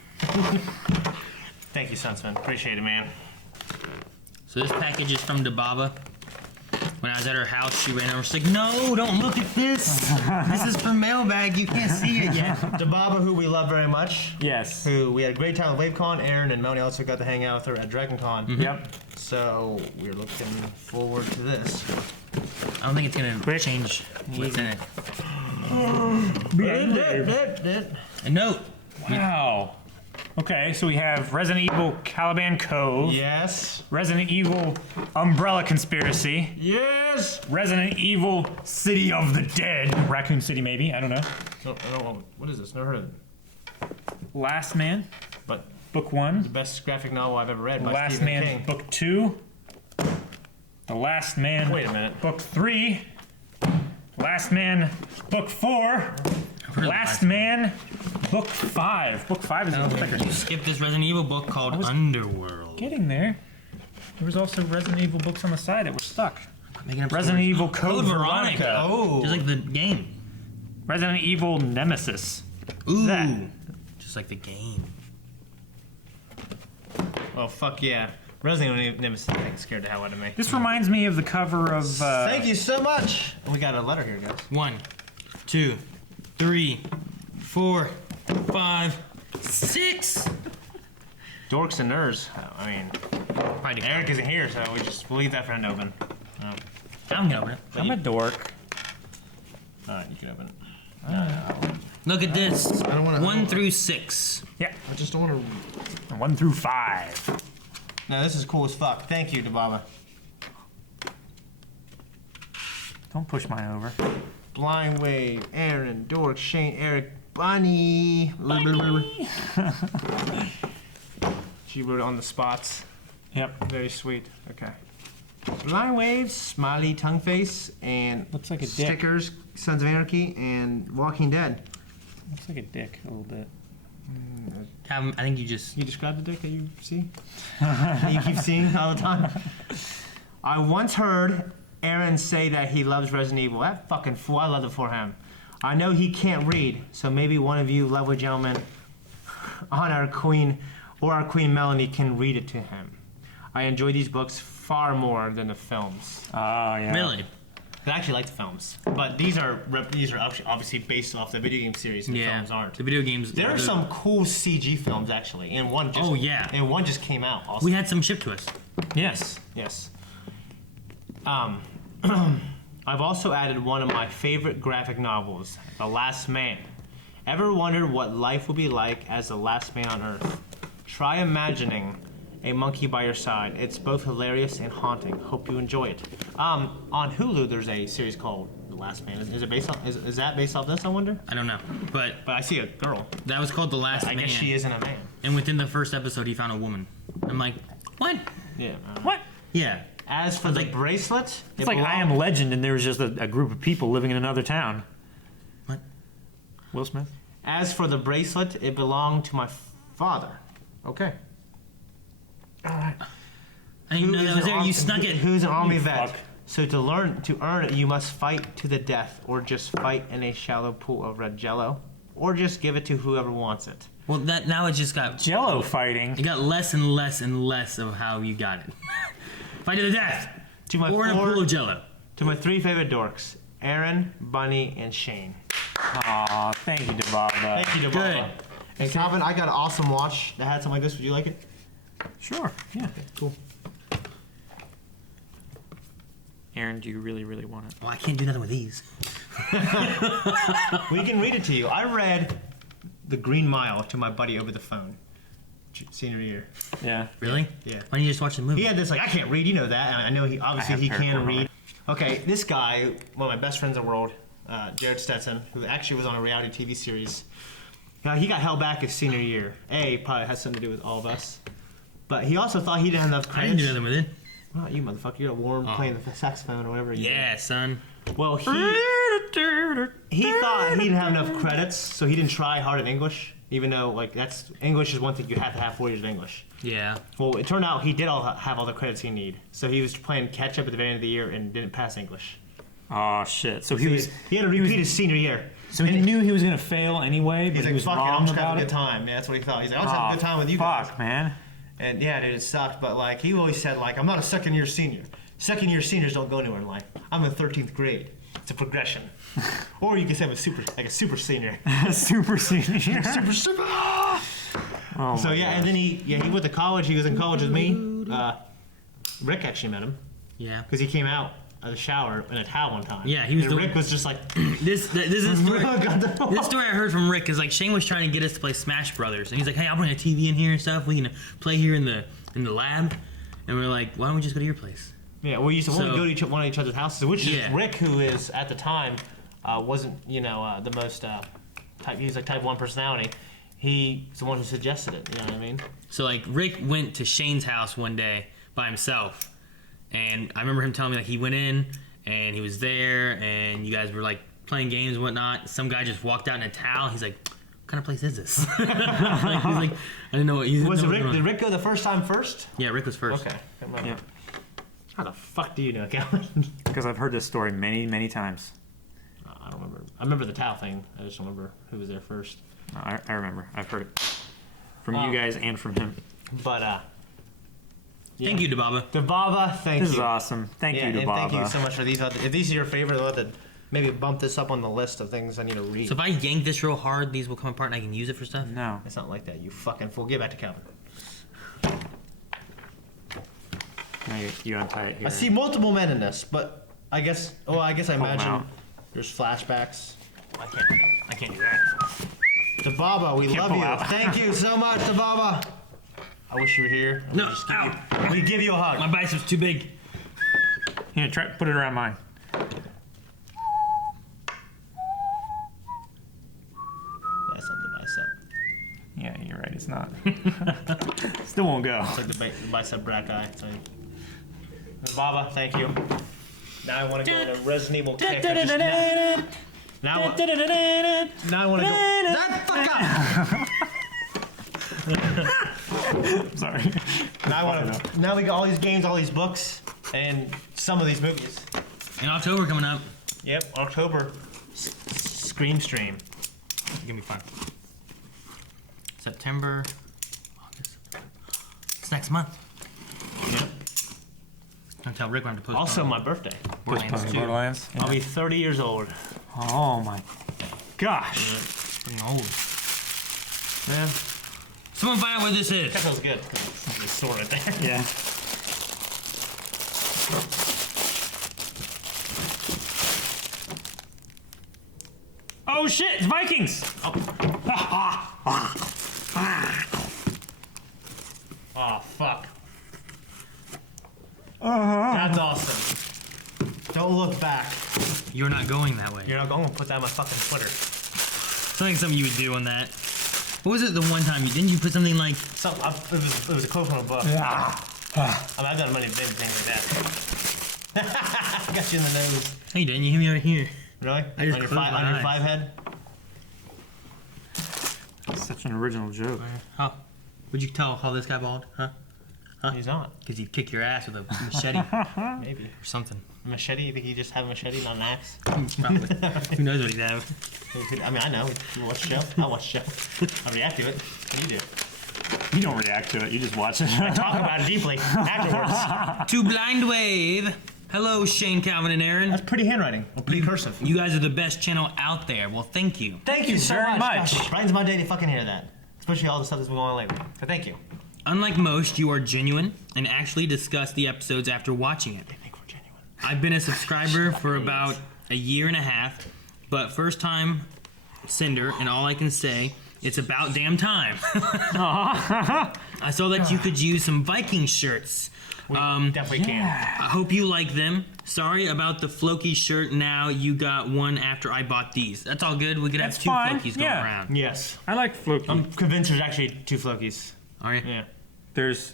Thank you, Sunsman. Appreciate it, man. So this package is from Dababa. When I was at her house, she ran over. She's like, "No, don't look at this. This is from Mailbag. You can't see it yet." Dababa, who we love very much, Yes. who we had a great time at WaveCon. Aaron and Melanie also got to hang out with her at DragonCon. Yep. So we're looking forward to this. I don't think it's gonna Quick. change what's in it. Yeah. A note. Wow. Okay, so we have Resident Evil Caliban Cove. Yes. Resident Evil Umbrella Conspiracy. Yes. Resident Evil City of the Dead. Raccoon City, maybe. I don't know. No, I don't know. What is this? Never heard of it. Last Man, But Book the 1. best graphic novel I've ever read The by Last Stephen Man, King. Book 2. The Last Man, Wait a minute. Book 3. Last Man, Book 4. Last Man, Book 5. Book 5 is a little thicker. You skipped this Resident Evil book called Underworld. Getting there. There was also Resident Evil books on the side that were stuck. Making up Resident stories. Evil Code Veronica. Oh. Just like the game. Resident Evil Nemesis. Ooh. That. Just like the game. Oh, fuck yeah. Resident Evil Nemesis scared the hell out of me. This reminds me of the cover of. Thank you so much. And we got a letter here, guys. 1, 2, 3, 4, 5, 6. Dorks and nerds. I mean, Probably Eric isn't here, so we'll leave that for him to open. I'm gonna open it. I'm a dork. All right, you can open it. Look at this. I don't wanna- 1 through 6. Yeah. I just don't want to. 1 through 5. No, this is cool as fuck. Thank you, Dababa. Don't push mine over. Blind Wave, Aaron, Dork, Shane, Eric, Bunny. She wrote it on the spots. Yep. Very sweet. Okay. Blind Waves, Smiley, Tongue Face, and Looks like a dick. stickers, Sons of Anarchy, and Walking Dead. Looks like a dick a little bit. I think you just. You describe the dick that you see? That you keep seeing all the time? I once heard Aaron say that he loves Resident Evil. That fucking fool, I love it for him. I know he can't read, so maybe one of you lovely gentlemen on our queen or our queen Melanie can read it to him. I enjoy these books far more than the films. Oh, yeah. Really? I actually like the films, but these are obviously based off the video game series, and the films aren't. The video games. There are some cool CG films actually, and one just and one just came out. Also. We had some shipped to us. Yes. Yes. I've also added one of my favorite graphic novels, The Last Man. Ever wondered what life would be like as the last man on Earth? Try imagining a monkey by your side. It's both hilarious and haunting. Hope you enjoy it. On Hulu, there's a series called The Last Man. Is it based on? Is that based off this? I wonder. I don't know, but But I see a girl. that was called The Last I Man. guess she isn't a man. And within the first episode, he found a woman. I'm like, what? Yeah. What? Yeah. As for the bracelet, It's like I Am Legend and there was just a group of people living in another town. What? Will Smith? As for the bracelet, it belonged to my father. Okay. I didn't even know that was there. You snuck it. Who's an army vet? fuck. So to earn it, you must fight to the death, or just fight in a shallow pool of red jello, or just give it to whoever wants it. Well, that now it just got. Jello fighting. It got less and less and less of how you got it. Fight to the death. To my Or in a pool of jello. to my 3 favorite dorks: Aaron, Bunny, and Shane. Aw, thank you, Dababa. Thank you, Dababa. Good. And Calvin, I got an awesome watch that had something like this. Would you like it? Sure, yeah. Cool. Aaron, do you really, really want it? Well, I can't do nothing with these. We can read it to you. I read The Green Mile to my buddy over the phone. Senior year. Yeah. Really? Yeah. Why don't you just watch the movie? He had this like, I can't read, you know that, and I know he obviously have he heard can of it. read. Okay, this guy, one of my best friends in the world, Jared Stetson, who actually was on a reality TV series. He got held back his senior year. Probably has something to do with all of us. But he also thought he didn't have enough I credits. didn't do nothing with it. Well, you motherfucker, you're a warm playing the saxophone or whatever. You Yeah, son. do. Well, he thought he didn't have enough credits, so he didn't try hard at English. Even though like that's English is one thing, you have to have 4 years of English. Yeah. Well, it turned out he did have all the credits he needed. So he was playing catch up at the very end of the year and didn't pass English. Oh shit! So He had to repeat his senior year. So he knew he was gonna fail anyway, but He's he like, was fuck it, I'm wrong just gonna have about a good it. time. Yeah, that's what he thought. He's like, I'll just have a good time with you guys. Fuck, man. And yeah, dude, it sucked. But like, he always said, like, I'm not a second year senior. Second year seniors don't go anywhere in life. I'm in 13th grade. It's a progression. Or you could say I'm a super senior. Super senior. super. Oh So my yeah, gosh. and then he went to college. He was in college with me. Rick actually met him Yeah. because he came out of the shower in a towel one time. Yeah, he was and the- Rick was just like, This is story, got the- this story I heard from Rick is like Shane was trying to get us to play Smash Brothers, and he's like, "Hey, I'll bring a TV in here and stuff. We can play here in the lab." And we're like, "Why don't we just go to your place?" Yeah, we used to want to So- go to one of each other's houses, which is Yeah. Rick, who is at the time wasn't the most type. He's like type 1 personality, he's the one who suggested it. You know what I mean? So like Rick went to Shane's house one day by himself, and I remember him telling me that he went in and he was there, and you guys were like playing games and whatnot. Some guy just walked out in a towel. He's like, "What kind of place is this?" He's like, I didn't know what. Did Rick go the first time first? Yeah, Rick was first. Okay. Yeah. How the fuck do you know, Calvin? Because I've heard this story many, many times. I don't remember. I remember the towel thing. I just don't remember who was there first. No, I remember. I've heard it from you guys and from him. But yeah. Thank you, Dababa. Dababa, thank This you. is awesome. Thank you, and Dababa. thank you so much for these. If these are your favorite, I'll have to maybe bump this up on the list of things I need to read. So if I yank this real hard, these will come apart and I can use it for stuff? No. It's not like that, you fucking fool. Get back to Calvin. Now you untie it here. I see multiple men in this, but I guess. Oh, I guess I Pull 'em imagine out. there's flashbacks. I can't do that. Dababa, we love pull you. out. Thank you so much, Dababa. I wish you were here. No, We give you a hug. My bicep's too big. Here, try put it around mine. That's not the bicep. Yeah, you're right. It's not. Still won't go. It's like the bicep brat guy. So. Dababa, thank you. Now I want to go on a Resident Evil kick. Now I want to go. That fuck up! Sorry. Now we got all these games, all these books, and some of these movies. In October coming up. Yep, October. Scream Stream. It's gonna be fun. September, August. It's next month. Yep. Don't tell Rick when I have to post. Also my birthday. Borderlands 2. Borderlands. I'll be 30 years old. Oh my gosh. Getting old. Yeah. Someone find out what this is. That feels good. It's a store right there. Yeah. Oh shit! It's Vikings. Oh, fuck. That's awesome. Don't look back. You're not going that way. You're not going to put that on my fucking Twitter. Sounds like something you would do on that. What was it the one time? Didn't you put something like... It was a quote from a book. Yeah. I mean, I've done many things like that. Got you in the nose. No, you didn't. You hit me over here. Really? I just on your, closed my on your eyes. 5 head? Such an original joke. How? Would you tell how this guy bald? Huh? He's not. Because he'd kick your ass with a machete Maybe. or something. A machete? You think he just have a machete, not an axe? Probably. Who knows what he'd have? I mean, I know. You watch the show? I watch the show. I react to it. What do you do? You don't react to it. You just watch it. Talk about it deeply afterwards. To Blind Wave. Hello, Shane, Calvin, and Aaron. That's pretty handwriting. Or pretty cursive. You guys are the best channel out there. Well, thank you. Thank you so very much. Gosh, brightens my day to fucking hear that. Especially all the stuff that's been going on lately. So thank you. Unlike most, you are genuine and actually discuss the episodes after watching it. I think we're genuine. I've been a subscriber for about a year and a half, but first time sender, and all I can say, it's about damn time. I saw that you could use some Viking shirts. We definitely can. I hope you like them. Sorry about the Floki shirt. Now you got one after I bought these. That's all good. We could have That's two fine. Flokis going Yeah. around. Yes. I like Floki. I'm convinced there's actually 2 Flokis. Are you? Yeah. There's,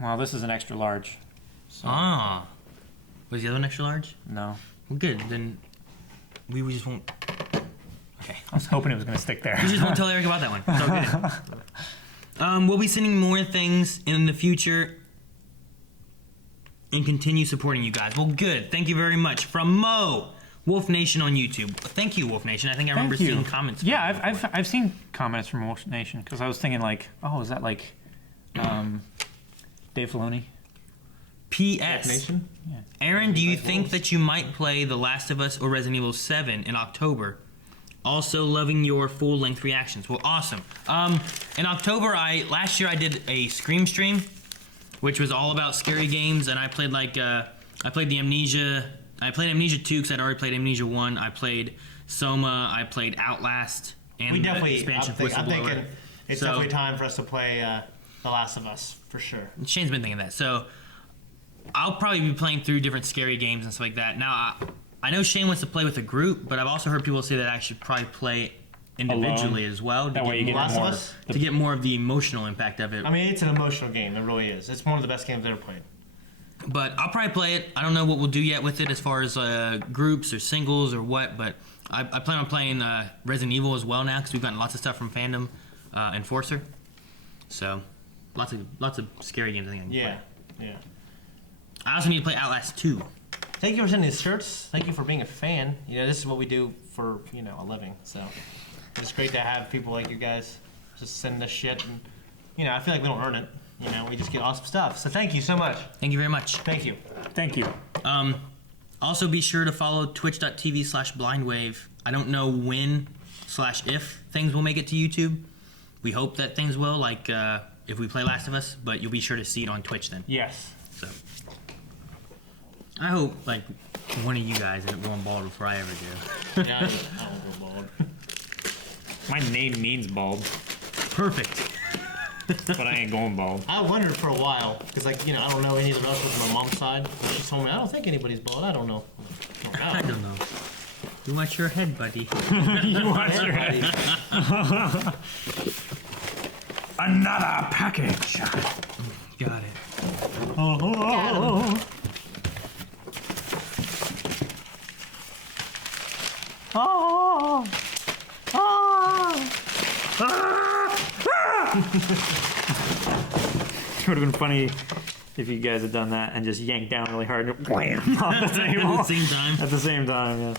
well, this is an extra large. Ah. Was the other one extra large? No. Well, good. Then we just won't. Okay. I was hoping it was going to stick there. We just won't tell Eric about that one. It's all good. We'll be sending more things in the future and continue supporting you guys. Well, good. Thank you very much. From Mo, Wolf Nation on YouTube. Thank you, Wolf Nation. I think I remember Thank you. seeing comments. from Yeah, you before. I've seen comments from Wolf Nation because I was thinking like, oh, is that like Dave Filoni? P.S. Nation? Aaron, do you think that you might play The Last of Us or Resident Evil 7 in October? Also loving your full-length reactions. Well, awesome. In October, last year I did a Scream stream, which was all about scary games, and I played I played the Amnesia. I played Amnesia 2 because I'd already played Amnesia 1. I played Soma. I played Outlast and We the definitely, expansion I'm Whistleblower. thinking it's So- definitely time for us to play The Last of Us, for sure. Shane's been thinking that. So I'll probably be playing through different scary games and stuff like that. Now, I know Shane wants to play with a group, but I've also heard people say that I should probably play individually as well. That way you get Last of more. Us? To get more of the emotional impact of it. I mean, it's an emotional game. It really is. It's one of the best games I've ever played. But I'll probably play it. I don't know what we'll do yet with it as far as groups or singles or what, but I plan on playing Resident Evil as well now because we've gotten lots of stuff from Fandom Enforcer. So lots of scary games I think I can Yeah, play. yeah. I also need to play Outlast 2. Thank you for sending these shirts. Thank you for being a fan. You know, this is what we do for, you know, a living. So it's great to have people like you guys just send us shit. And, you know, I feel like we don't earn it. You know, we just get awesome stuff. So thank you so much. Thank you very much. Thank you. Thank you. Also be sure to follow twitch.tv/blindwave. I don't know when/if things will make it to YouTube. We hope that things will, like if we play Last of Us, but you'll be sure to see it on Twitch then. Yes. So I hope like one of you guys end up going bald before I ever do. Yeah, I don't go bald. My name means bald, Perfect. but I ain't going bald. I wondered for a while, because, like, you know, I don't know any of the relatives on my mom's side. And she told me, I don't think anybody's bald. I don't know. I don't know. You watch your head, buddy. You watch your head. Another package. Got it. It would have been funny if you guys had done that and just yanked down really hard and wham on the table. At the same time. At the same time, yeah.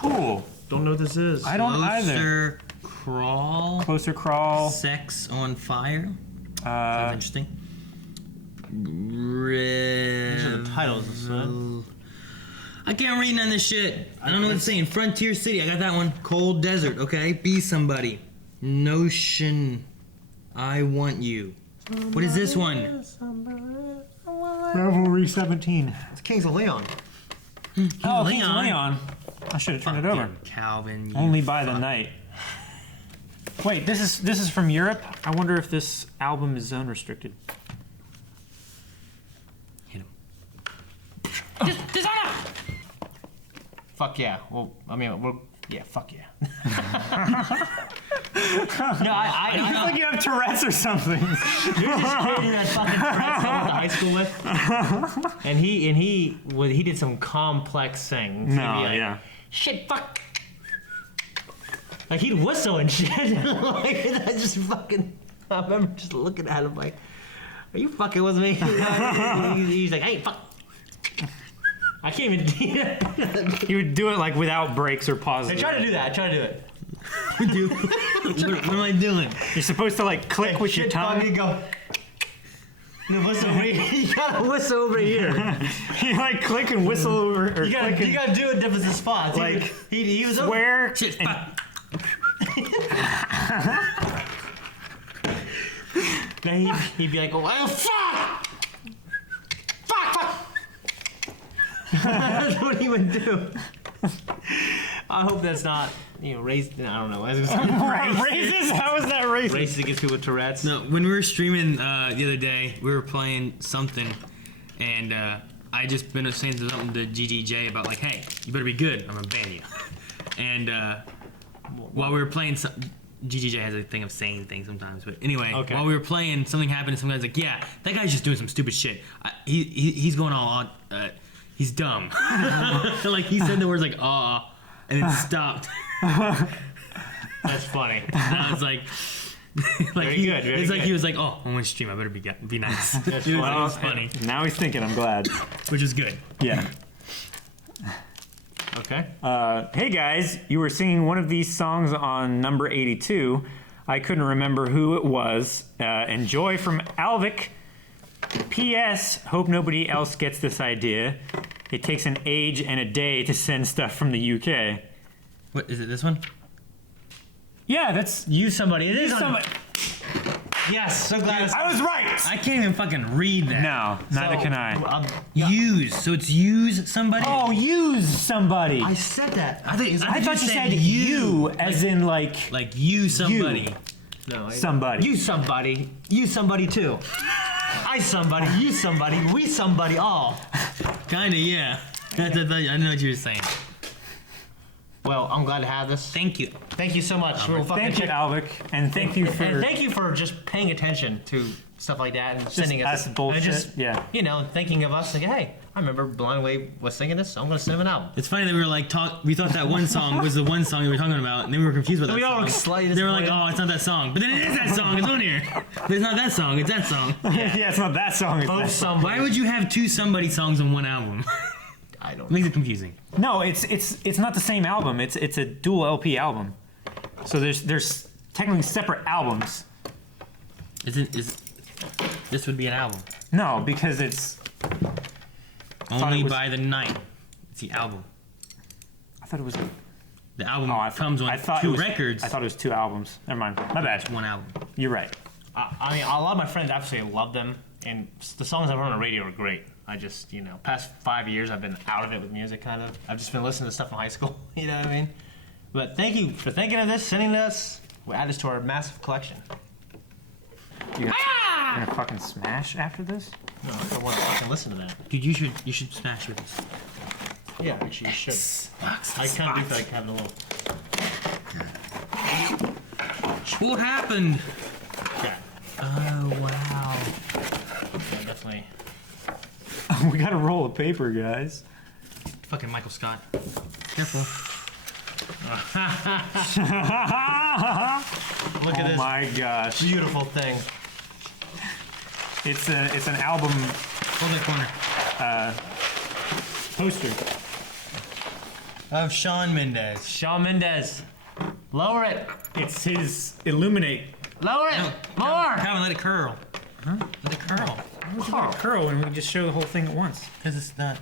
Cool. Don't know what this is. I don't either. Crawl. Closer crawl. Sex on fire. Sounds interesting. These are the titles. Son. I can't read none of this shit. I don't know what it's saying. Frontier City. I got that one. Cold Desert. Okay. Be somebody. Notion. I want you. What is this one? Revelry 17. It's Kings of Leon. Oh, Kings of Leon. I should have turned it over. Calvin. you Only by the fuck. night. Wait, this is from Europe? I wonder if this album is zone restricted. Hit him. Dishonor! Fuck yeah. Well, I mean, yeah, fuck yeah. No, I It's like you have Tourette's or something. You're just kidding that fucking friend I went to high school with. And he did some complex things. He'd be No, like, yeah. Shit, fuck. Like he'd whistle and shit. Like I just fucking. I remember just looking at him like, "Are you fucking with me?" He's like, "Hey, fuck." I can't even do it. You would do it like without breaks or pauses. I try to do that. I try to do it. Dude, what am I doing? You're supposed to like click with your Shit, fuck, tongue. you go. You whistle over here. You gotta whistle over here. You like click and whistle over, or You gotta, click you and gotta do it in different spots. Like, he was over. swear. Shit, fuck. Then he'd be like, "Oh fuck, fuck." That's what he would do. I hope that's not, raised. I don't know. Raises? How is that racist? Racist against people with Tourette's. No, when we were streaming the other day, we were playing something, and I just been saying something to GGJ about like, hey, you better be good, I'm gonna ban you. And while we were playing, GGJ has a thing of saying things sometimes, but anyway, Okay. while we were playing, something happened, and some guy's like, yeah, that guy's just doing some stupid shit. He's going all on. He's dumb. Like he said the words like and then stopped. That's funny. And I was like, Very good, very it's like good. he was like, oh, I'm gonna stream. I better be nice. It was funny, Now he's thinking. I'm glad. which is good. Yeah. Okay. Hey guys, you were singing one of these songs on number 82. I couldn't remember who it was. Enjoy from Alvik. P.S. Hope nobody else gets this idea. It takes an age and a day to send stuff from the UK. What is it? This one? Yeah, that's Use somebody. It is use on. somebody. Yes. So glad. I was right. I can't even fucking read that. No, neither can I. Use. So it's use somebody. Oh, use somebody. I said that. I thought I thought you said you, as in like like you somebody. No. Somebody. You somebody. You somebody too. I somebody. You somebody. We somebody. All. Kinda, yeah. I know what you were saying. Well, I'm glad to have this. Thank you. Thank you so much. We'll fucking Thank you, check- Alvic, and thank you for. And thank you for just paying attention to stuff like that and sending us bullshit. And just, yeah. Thinking of us like, hey, I remember Blind Wave was singing this, so I'm gonna send him an album. It's funny that we were like we thought that one song was the one song we were talking about, and then we were confused about that We all song. were slightly They were like, disappointed. "Oh, it's not that song," but then it is that song. It's on here. But it's not that song. It's that song. Yeah, it's not that song. It's Both that song. somebody. Why would you have two somebody songs on one album? I don't It makes it confusing. No, it's not the same album. It's a dual LP album. So there's technically separate albums. This would be an album? No, because it's. Only it was- by the night. It's the album. I thought it was. The album Oh, comes on I thought two it was, records. I thought it was 2 albums. Never mind. My bad. One album. You're right. I mean, a lot of my friends absolutely love them, and the songs I've heard on the radio are great. I just, past 5 years I've been out of it with music, kind of. I've just been listening to stuff from high school, you know what I mean? But thank you for thinking of this, sending this. We'll add this to our massive collection. You're gonna fucking smash after this? No, I don't want to fucking listen to that. Dude, you should smash with this. Yeah, actually, you should. I kind of do feel like having a little. What happened? Yeah, Oh, wow. yeah, definitely. We got a roll of paper, guys. Fucking Michael Scott. Careful. Look at Oh this my gosh. beautiful thing. It's an album Hold that corner. poster. Of Shawn Mendes. Shawn Mendes. Lower it. It's his Illuminate. Lower it. More. Calvin, let it curl. Huh? Let it curl. Why would you let it curl and we can just show the whole thing at once? Because it's not.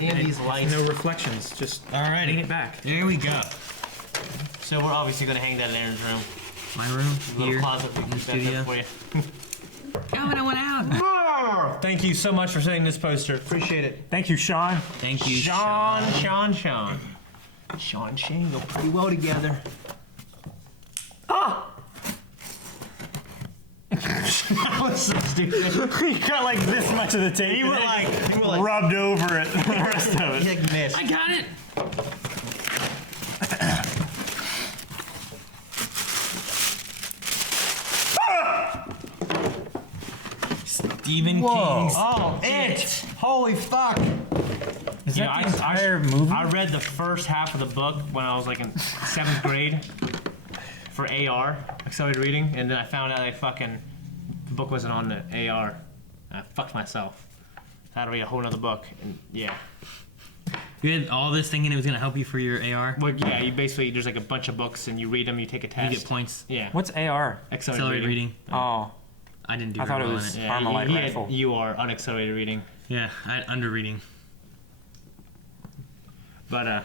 And these lights. No reflections. Just Alrighty. lean it back. There we go. So we're obviously going to hang that in Aaron's room. My room Little here closet we in can the set there studio. for you. Calvin, I went out. Thank you so much for sending this poster. Appreciate it. Thank you, Sean. Thank you, Sean. Sean and Shane go pretty well together. That was so stupid. You got like this much of the tape. You were like rubbed over it. The rest of it. you like missed. I got it. Stephen King's. Oh, it! Holy fuck! Is You that know, the entire movie? I read the first half of the book when I was like in 7th grade for AR, accelerated reading, and then I found out the book wasn't on the AR. I fucked myself. I had to read a whole nother book, and yeah. You had all this thinking it was gonna help you for your AR. Well, yeah, you basically, there's like a bunch of books, and you read them, you take a test. You get points. Yeah. What's AR? Accelerated reading. Oh, I didn't do I thought very it well was- in it. Yeah, Armalite rifle. You are unaccelerated reading. Yeah, I had under reading. But,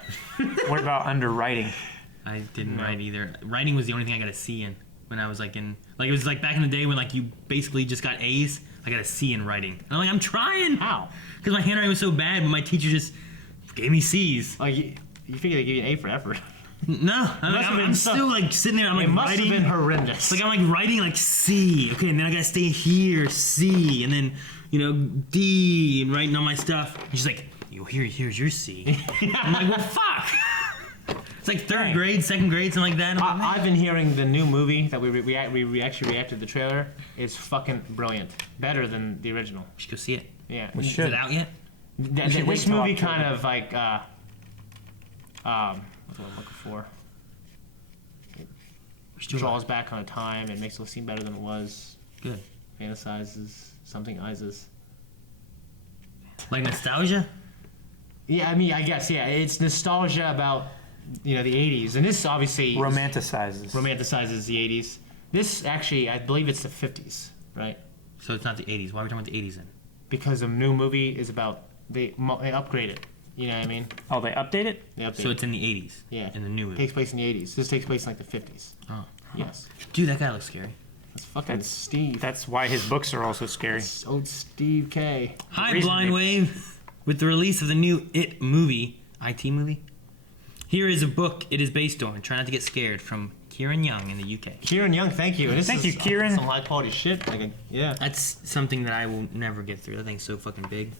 what about underwriting? I didn't write either. Writing was the only thing I got a C in when I was like in it was like back in the day when like you basically just got A's. I got a C in writing. And I'm like, I'm trying. how? Because my handwriting was so bad, but my teacher just gave me C's. Like, you figure they give you an A for effort. No, I'm, Must have been I'm so- still like sitting there. I'm like It must writing. have been horrendous. Like I'm like writing like C. Okay, and then I gotta stay here C, and then D, and writing all my stuff. And she's like, here's your C. I'm like, well, fuck. It's like third grade, second grade, something like that. I'm like, I've been hearing the new movie that we actually reacted to the trailer is fucking brilliant. Better than the original. we should go see it. Yeah. We Is should. it out yet? should wait This till movie October. kind of like what's what I'm looking for? We should do it. Draws back on a time and makes it seem better than it was. Good. Fantasizes something Ises. Like nostalgia? Yeah, I mean, I guess it's nostalgia about the 80s, and this obviously Romanticizes. romanticizes the 80s. This actually, I believe it's the 50s, right? So it's not the 80s. Why are we talking about the 80s then? Because the new movie is about they upgrade it. You know what I mean? Oh, they update it? They update So it. it's in the 80s. Yeah. In the new movie. Takes place in the 80s. This takes place in like the 50s. Oh. Yes. Dude, that guy looks scary. That's fucking That's- Steve. That's why his books are also scary. That's old Steve K. Hi, reason Blind they- Wave. With the release of the new IT movie, here is a book it is based on. Try not to get scared from Kieran Young in the UK. Kieran Young, thank you. And this Thank is you, Kieran. Some high quality shit. Yeah. That's something that I will never get through. That thing's so fucking big.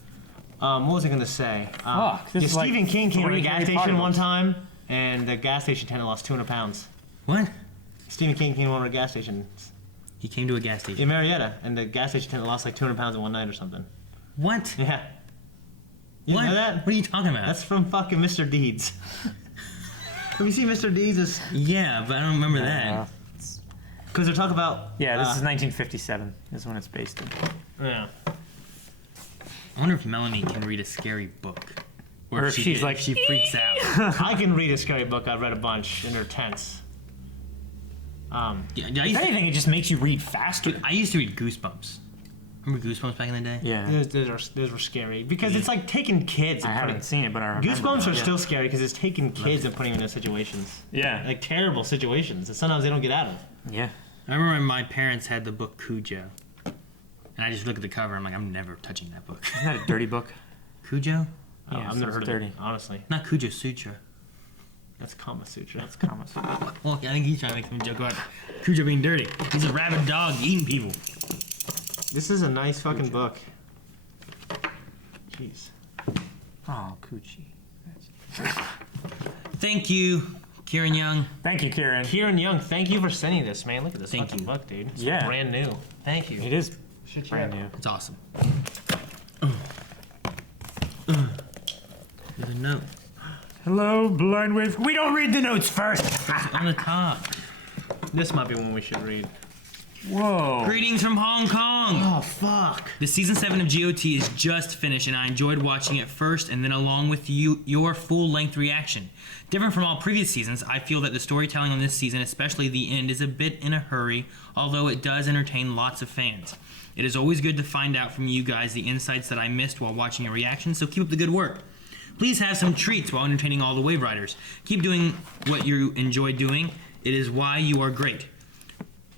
What was I gonna say? Fuck, this is like Stephen King came to a 3 gas Harry station Potter one books. time, and the gas station attendant lost 200 pounds. What? Stephen King came to one of the gas stations He came to a gas station. in Marietta, and the gas station attendant lost like 200 pounds in one night or something. What? Yeah. You What? know that? What are you talking about? That's from fucking Mr. Deeds. Have you seen Mr. Deeds? Yeah, but I don't remember that. Because they're talking about. Yeah, this is 1957 is when it's based in. Yeah. I wonder if Melanie can read a scary book. Or if she's like- she freaks out. I can read a scary book. I've read a bunch, and they're tense. Yeah, If anything, it just makes you read faster. I used to read Goosebumps. Remember Goosebumps back in the day? Yeah. Those were scary because it's like taking kids. I And haven't seen it, but I remember. Goosebumps are Yeah. still scary because it's taking kids and putting them in those situations, Yeah. like terrible situations that sometimes they don't get out of. Yeah. I remember my parents had the book Cujo. And I just look at the cover, I'm like, I'm never touching that book. Isn't that a dirty book? Cujo? Oh, Yeah, I've never sounds heard of dirty. it, honestly. Not Cujo Sutra. That's Kama Sutra. It's common. Well, I think he's trying to make some joke about Cujo being dirty. He's a rabid dog eating people. This is a nice fucking book. Jeez. Oh, coochie. Thank you, Kieran Young. Thank you, Kieran. Kieran Young, thank you for sending this, man. Look at this Thank fucking you. book, dude. It's Yeah. brand new. Thank you. It is Shit, brand yeah. new. It's awesome. There's a note Hello, blind wave. We don't read the notes first. on the top. This might be one we should read. Whoa. Greetings from Hong Kong. Oh, fuck. The season 7 of GOT is just finished, and I enjoyed watching it first and then along with your full-length reaction. Different from all previous seasons, I feel that the storytelling on this season, especially the end, is a bit in a hurry, although it does entertain lots of fans. It is always good to find out from you guys the insights that I missed while watching a reaction, so keep up the good work. Please have some treats while entertaining all the Wave Riders. Keep doing what you enjoy doing. It is why you are great.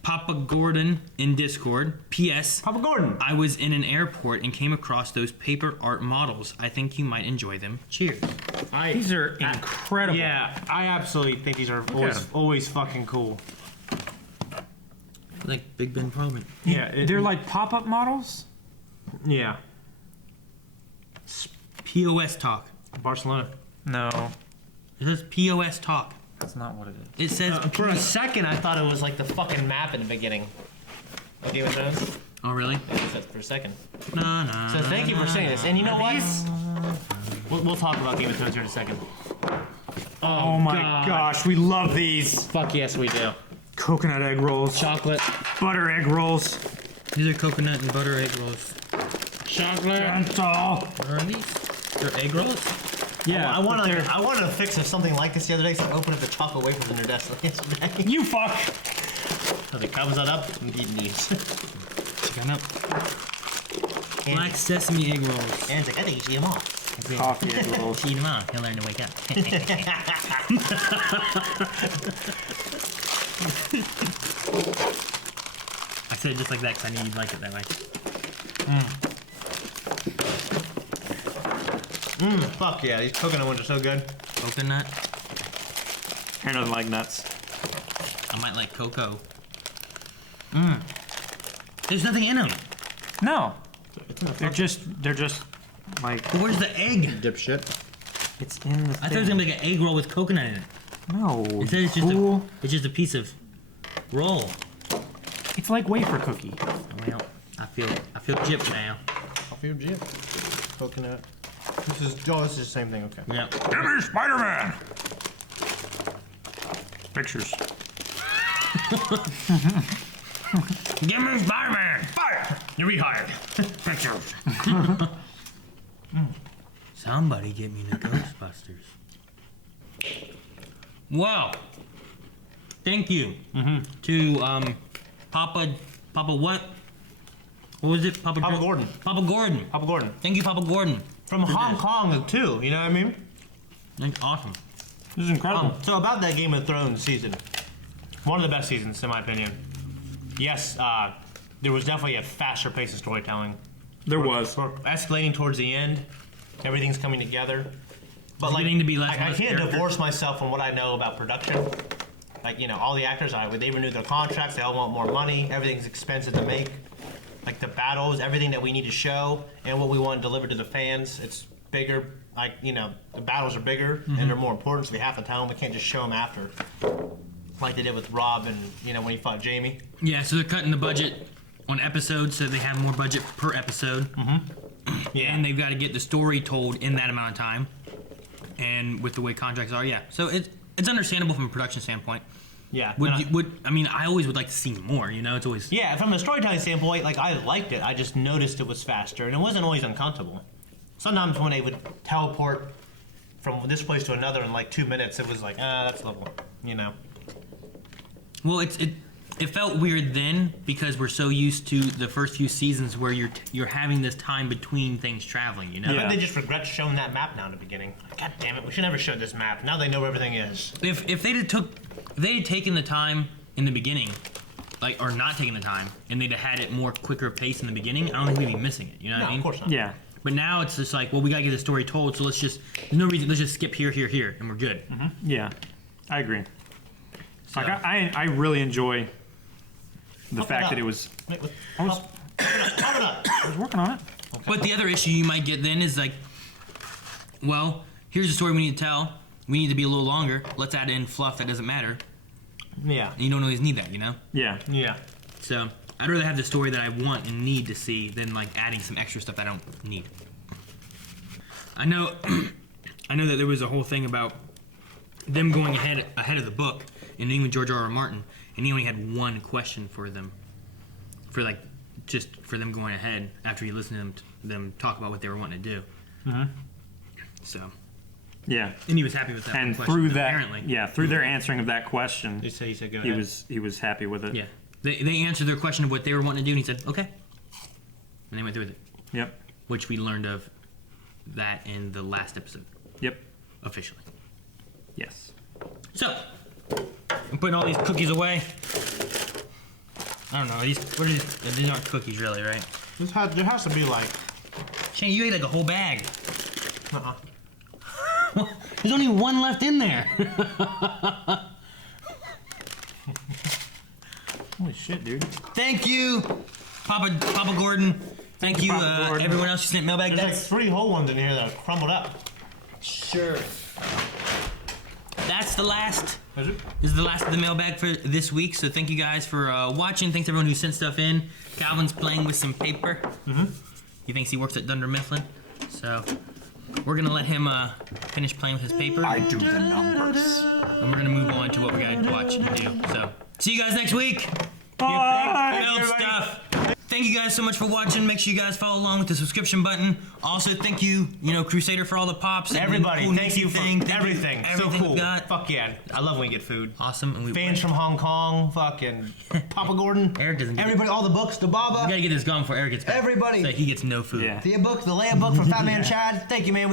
Papa Gordon in Discord. P.S. Papa Gordon. I was in an airport and came across those paper art models. I think you might enjoy them. Cheers. These are incredible. Yeah, I absolutely think these are at always, 'em. always fucking cool. Like Big Ben Parliament. Yeah, They're like pop-up models? yeah. POS Talk. Barcelona. No, It says POS Talk. that's not what it is. It says. For a second, I thought it was like the fucking map in the beginning. Of Game of Thrones. Oh, really? Yeah, it says for a second. Nah, nah. So thank you for saying this. And you know what? We'll talk about Game of Thrones here in a second. Oh my God. gosh, we love these. Fuck yes, we do. Coconut egg rolls, Chocolate. butter egg rolls, These are coconut and butter egg rolls. Chocolate. gentle. What are these? They're egg rolls? Yeah, I wanted to fix something like this the other day, so I opened up the chocolate wafers in their desk yesterday. You fuck. Okay, comes that up. I'm eating these. Chicken up. Black sesame egg rolls. And it's like, I think you should eat them all. Coffee egg rolls. Eat them all. He'll learn to wake up. I said it just like that because I knew you'd like it that way. Fuck yeah, these coconut ones are so good. Coconut. Aaron doesn't like nuts. I might like cocoa. There's nothing in them. No, they're just like But where's the egg? Dipshit. it's in the. I thought it was gonna be like an egg roll with coconut in it. No, It says it's just, fool. it's just a piece of roll. It's like wafer cookie. Well, I feel gypped now. Coffee or Jim? Coconut. This is the same thing, okay. Yeah. Give me Spider-Man. Pictures. Give me Spider-Man! Fire! You rehired. Pictures. Somebody get me the Ghostbusters. Wow. Thank you to Papa what? What was it? Papa Gordon. Papa Gordon. Papa Gordon. Thank you, Papa Gordon. From Hong Kong, too, you know what I mean? That's awesome. This is incredible. So about that Game of Thrones season, one of the best seasons in my opinion. Yes, there was definitely a faster pace of storytelling. There was. We're escalating towards the end. Everything's coming together. But It's getting to be less and I less can't characters. divorce myself from what I know about production. like, you know, all the actors, they renewed their contracts, they all want more money, everything's expensive to make. Like the battles, everything that we need to show, and what we want to deliver to the fans, it's bigger. Like, you know, the battles are bigger, and they're more important, so we have to tell them. We can't just show them after. Like they did with Rob and, you know, when he fought Jamie. Yeah, so they're cutting the budget on episodes so they have more budget per episode. Yeah. And they've got to get the story told in that amount of time. And with the way contracts are, yeah. So it's understandable from a production standpoint. Yeah. I mean, I always would like to see more, you know? It's always... Yeah, from a storytelling standpoint, like, I liked it. I just noticed it was faster, and it wasn't always uncomfortable. Sometimes when they would teleport from this place to another in, like, 2 minutes, it was like, that's a little, you know. Well, it felt weird then because we're so used to the first few seasons where you're having this time between things traveling, you know? I bet they just regret showing that map now in the beginning. God damn it, we should never show this map. Now they know where everything is. If they had taken the time in the beginning, like, or not taking the time, and they'd have had it more quicker pace in the beginning, I don't think we'd be missing it, you know what I mean? Of course not. Yeah. But now it's just like, well, we gotta get the story told, so there's no reason, let's just skip here, and we're good. Yeah, I agree. So, Like I really enjoy the fact that it was. Wait, I was working on it. but the other issue you might get then is like, well, here's the story we need to tell. We need to be a little longer. Let's add in fluff that doesn't matter. Yeah. And you don't always need that, you know? Yeah. Yeah. So I'd rather have the story that I want and need to see than like adding some extra stuff I don't need. I know that there was a whole thing about them going ahead of the book and even George R.R. Martin, and he only had one question for them, for them going ahead after he listened to them talk about what they were wanting to do. So. Yeah. And he was happy with that. And question, through that, apparently. through their answering of that question, He said go he ahead. was happy with it. Yeah. They answered their question of what they were wanting to do, and he said, okay. And they went through with it. Yep. Which we learned of that in the last episode, Yep. officially. Yes. So, I'm putting all these cookies away. I don't know, what are these? These aren't cookies really, right? There has to be like... Shane, you ate like a whole bag. Uh-uh. There's only one left in there. Holy shit, dude. Thank you, Papa Gordon. Thank you, Papa Gordon. everyone else who sent mailbag. There's like 3 whole ones in here that are crumbled up. Sure. That's the last. Is it? This is the last of the mailbag for this week. So thank you guys for watching. Thanks everyone who sent stuff in. Calvin's playing with some paper. He thinks he works at Dunder Mifflin. So we're gonna let him finish playing with his paper. I do the numbers. And we're gonna move on to what we gotta watch and do. So see you guys next week. Bye. Build stuff. Thank you guys so much for watching. Make sure you guys follow along with the subscription button. Also, thank you, Crusader, for all the pops. And Everybody, cool thank you for everything. So we cool. got. Fuck yeah. I love when we get food. Awesome. And we Fans from Hong Kong, fucking Papa Gordon. Eric doesn't get Everybody, all the books, the We Baba. gotta get this gone before Eric gets back. Everybody. So he gets no food. Yeah. The book, the Leia book from Fat Man Chad. Thank you, man.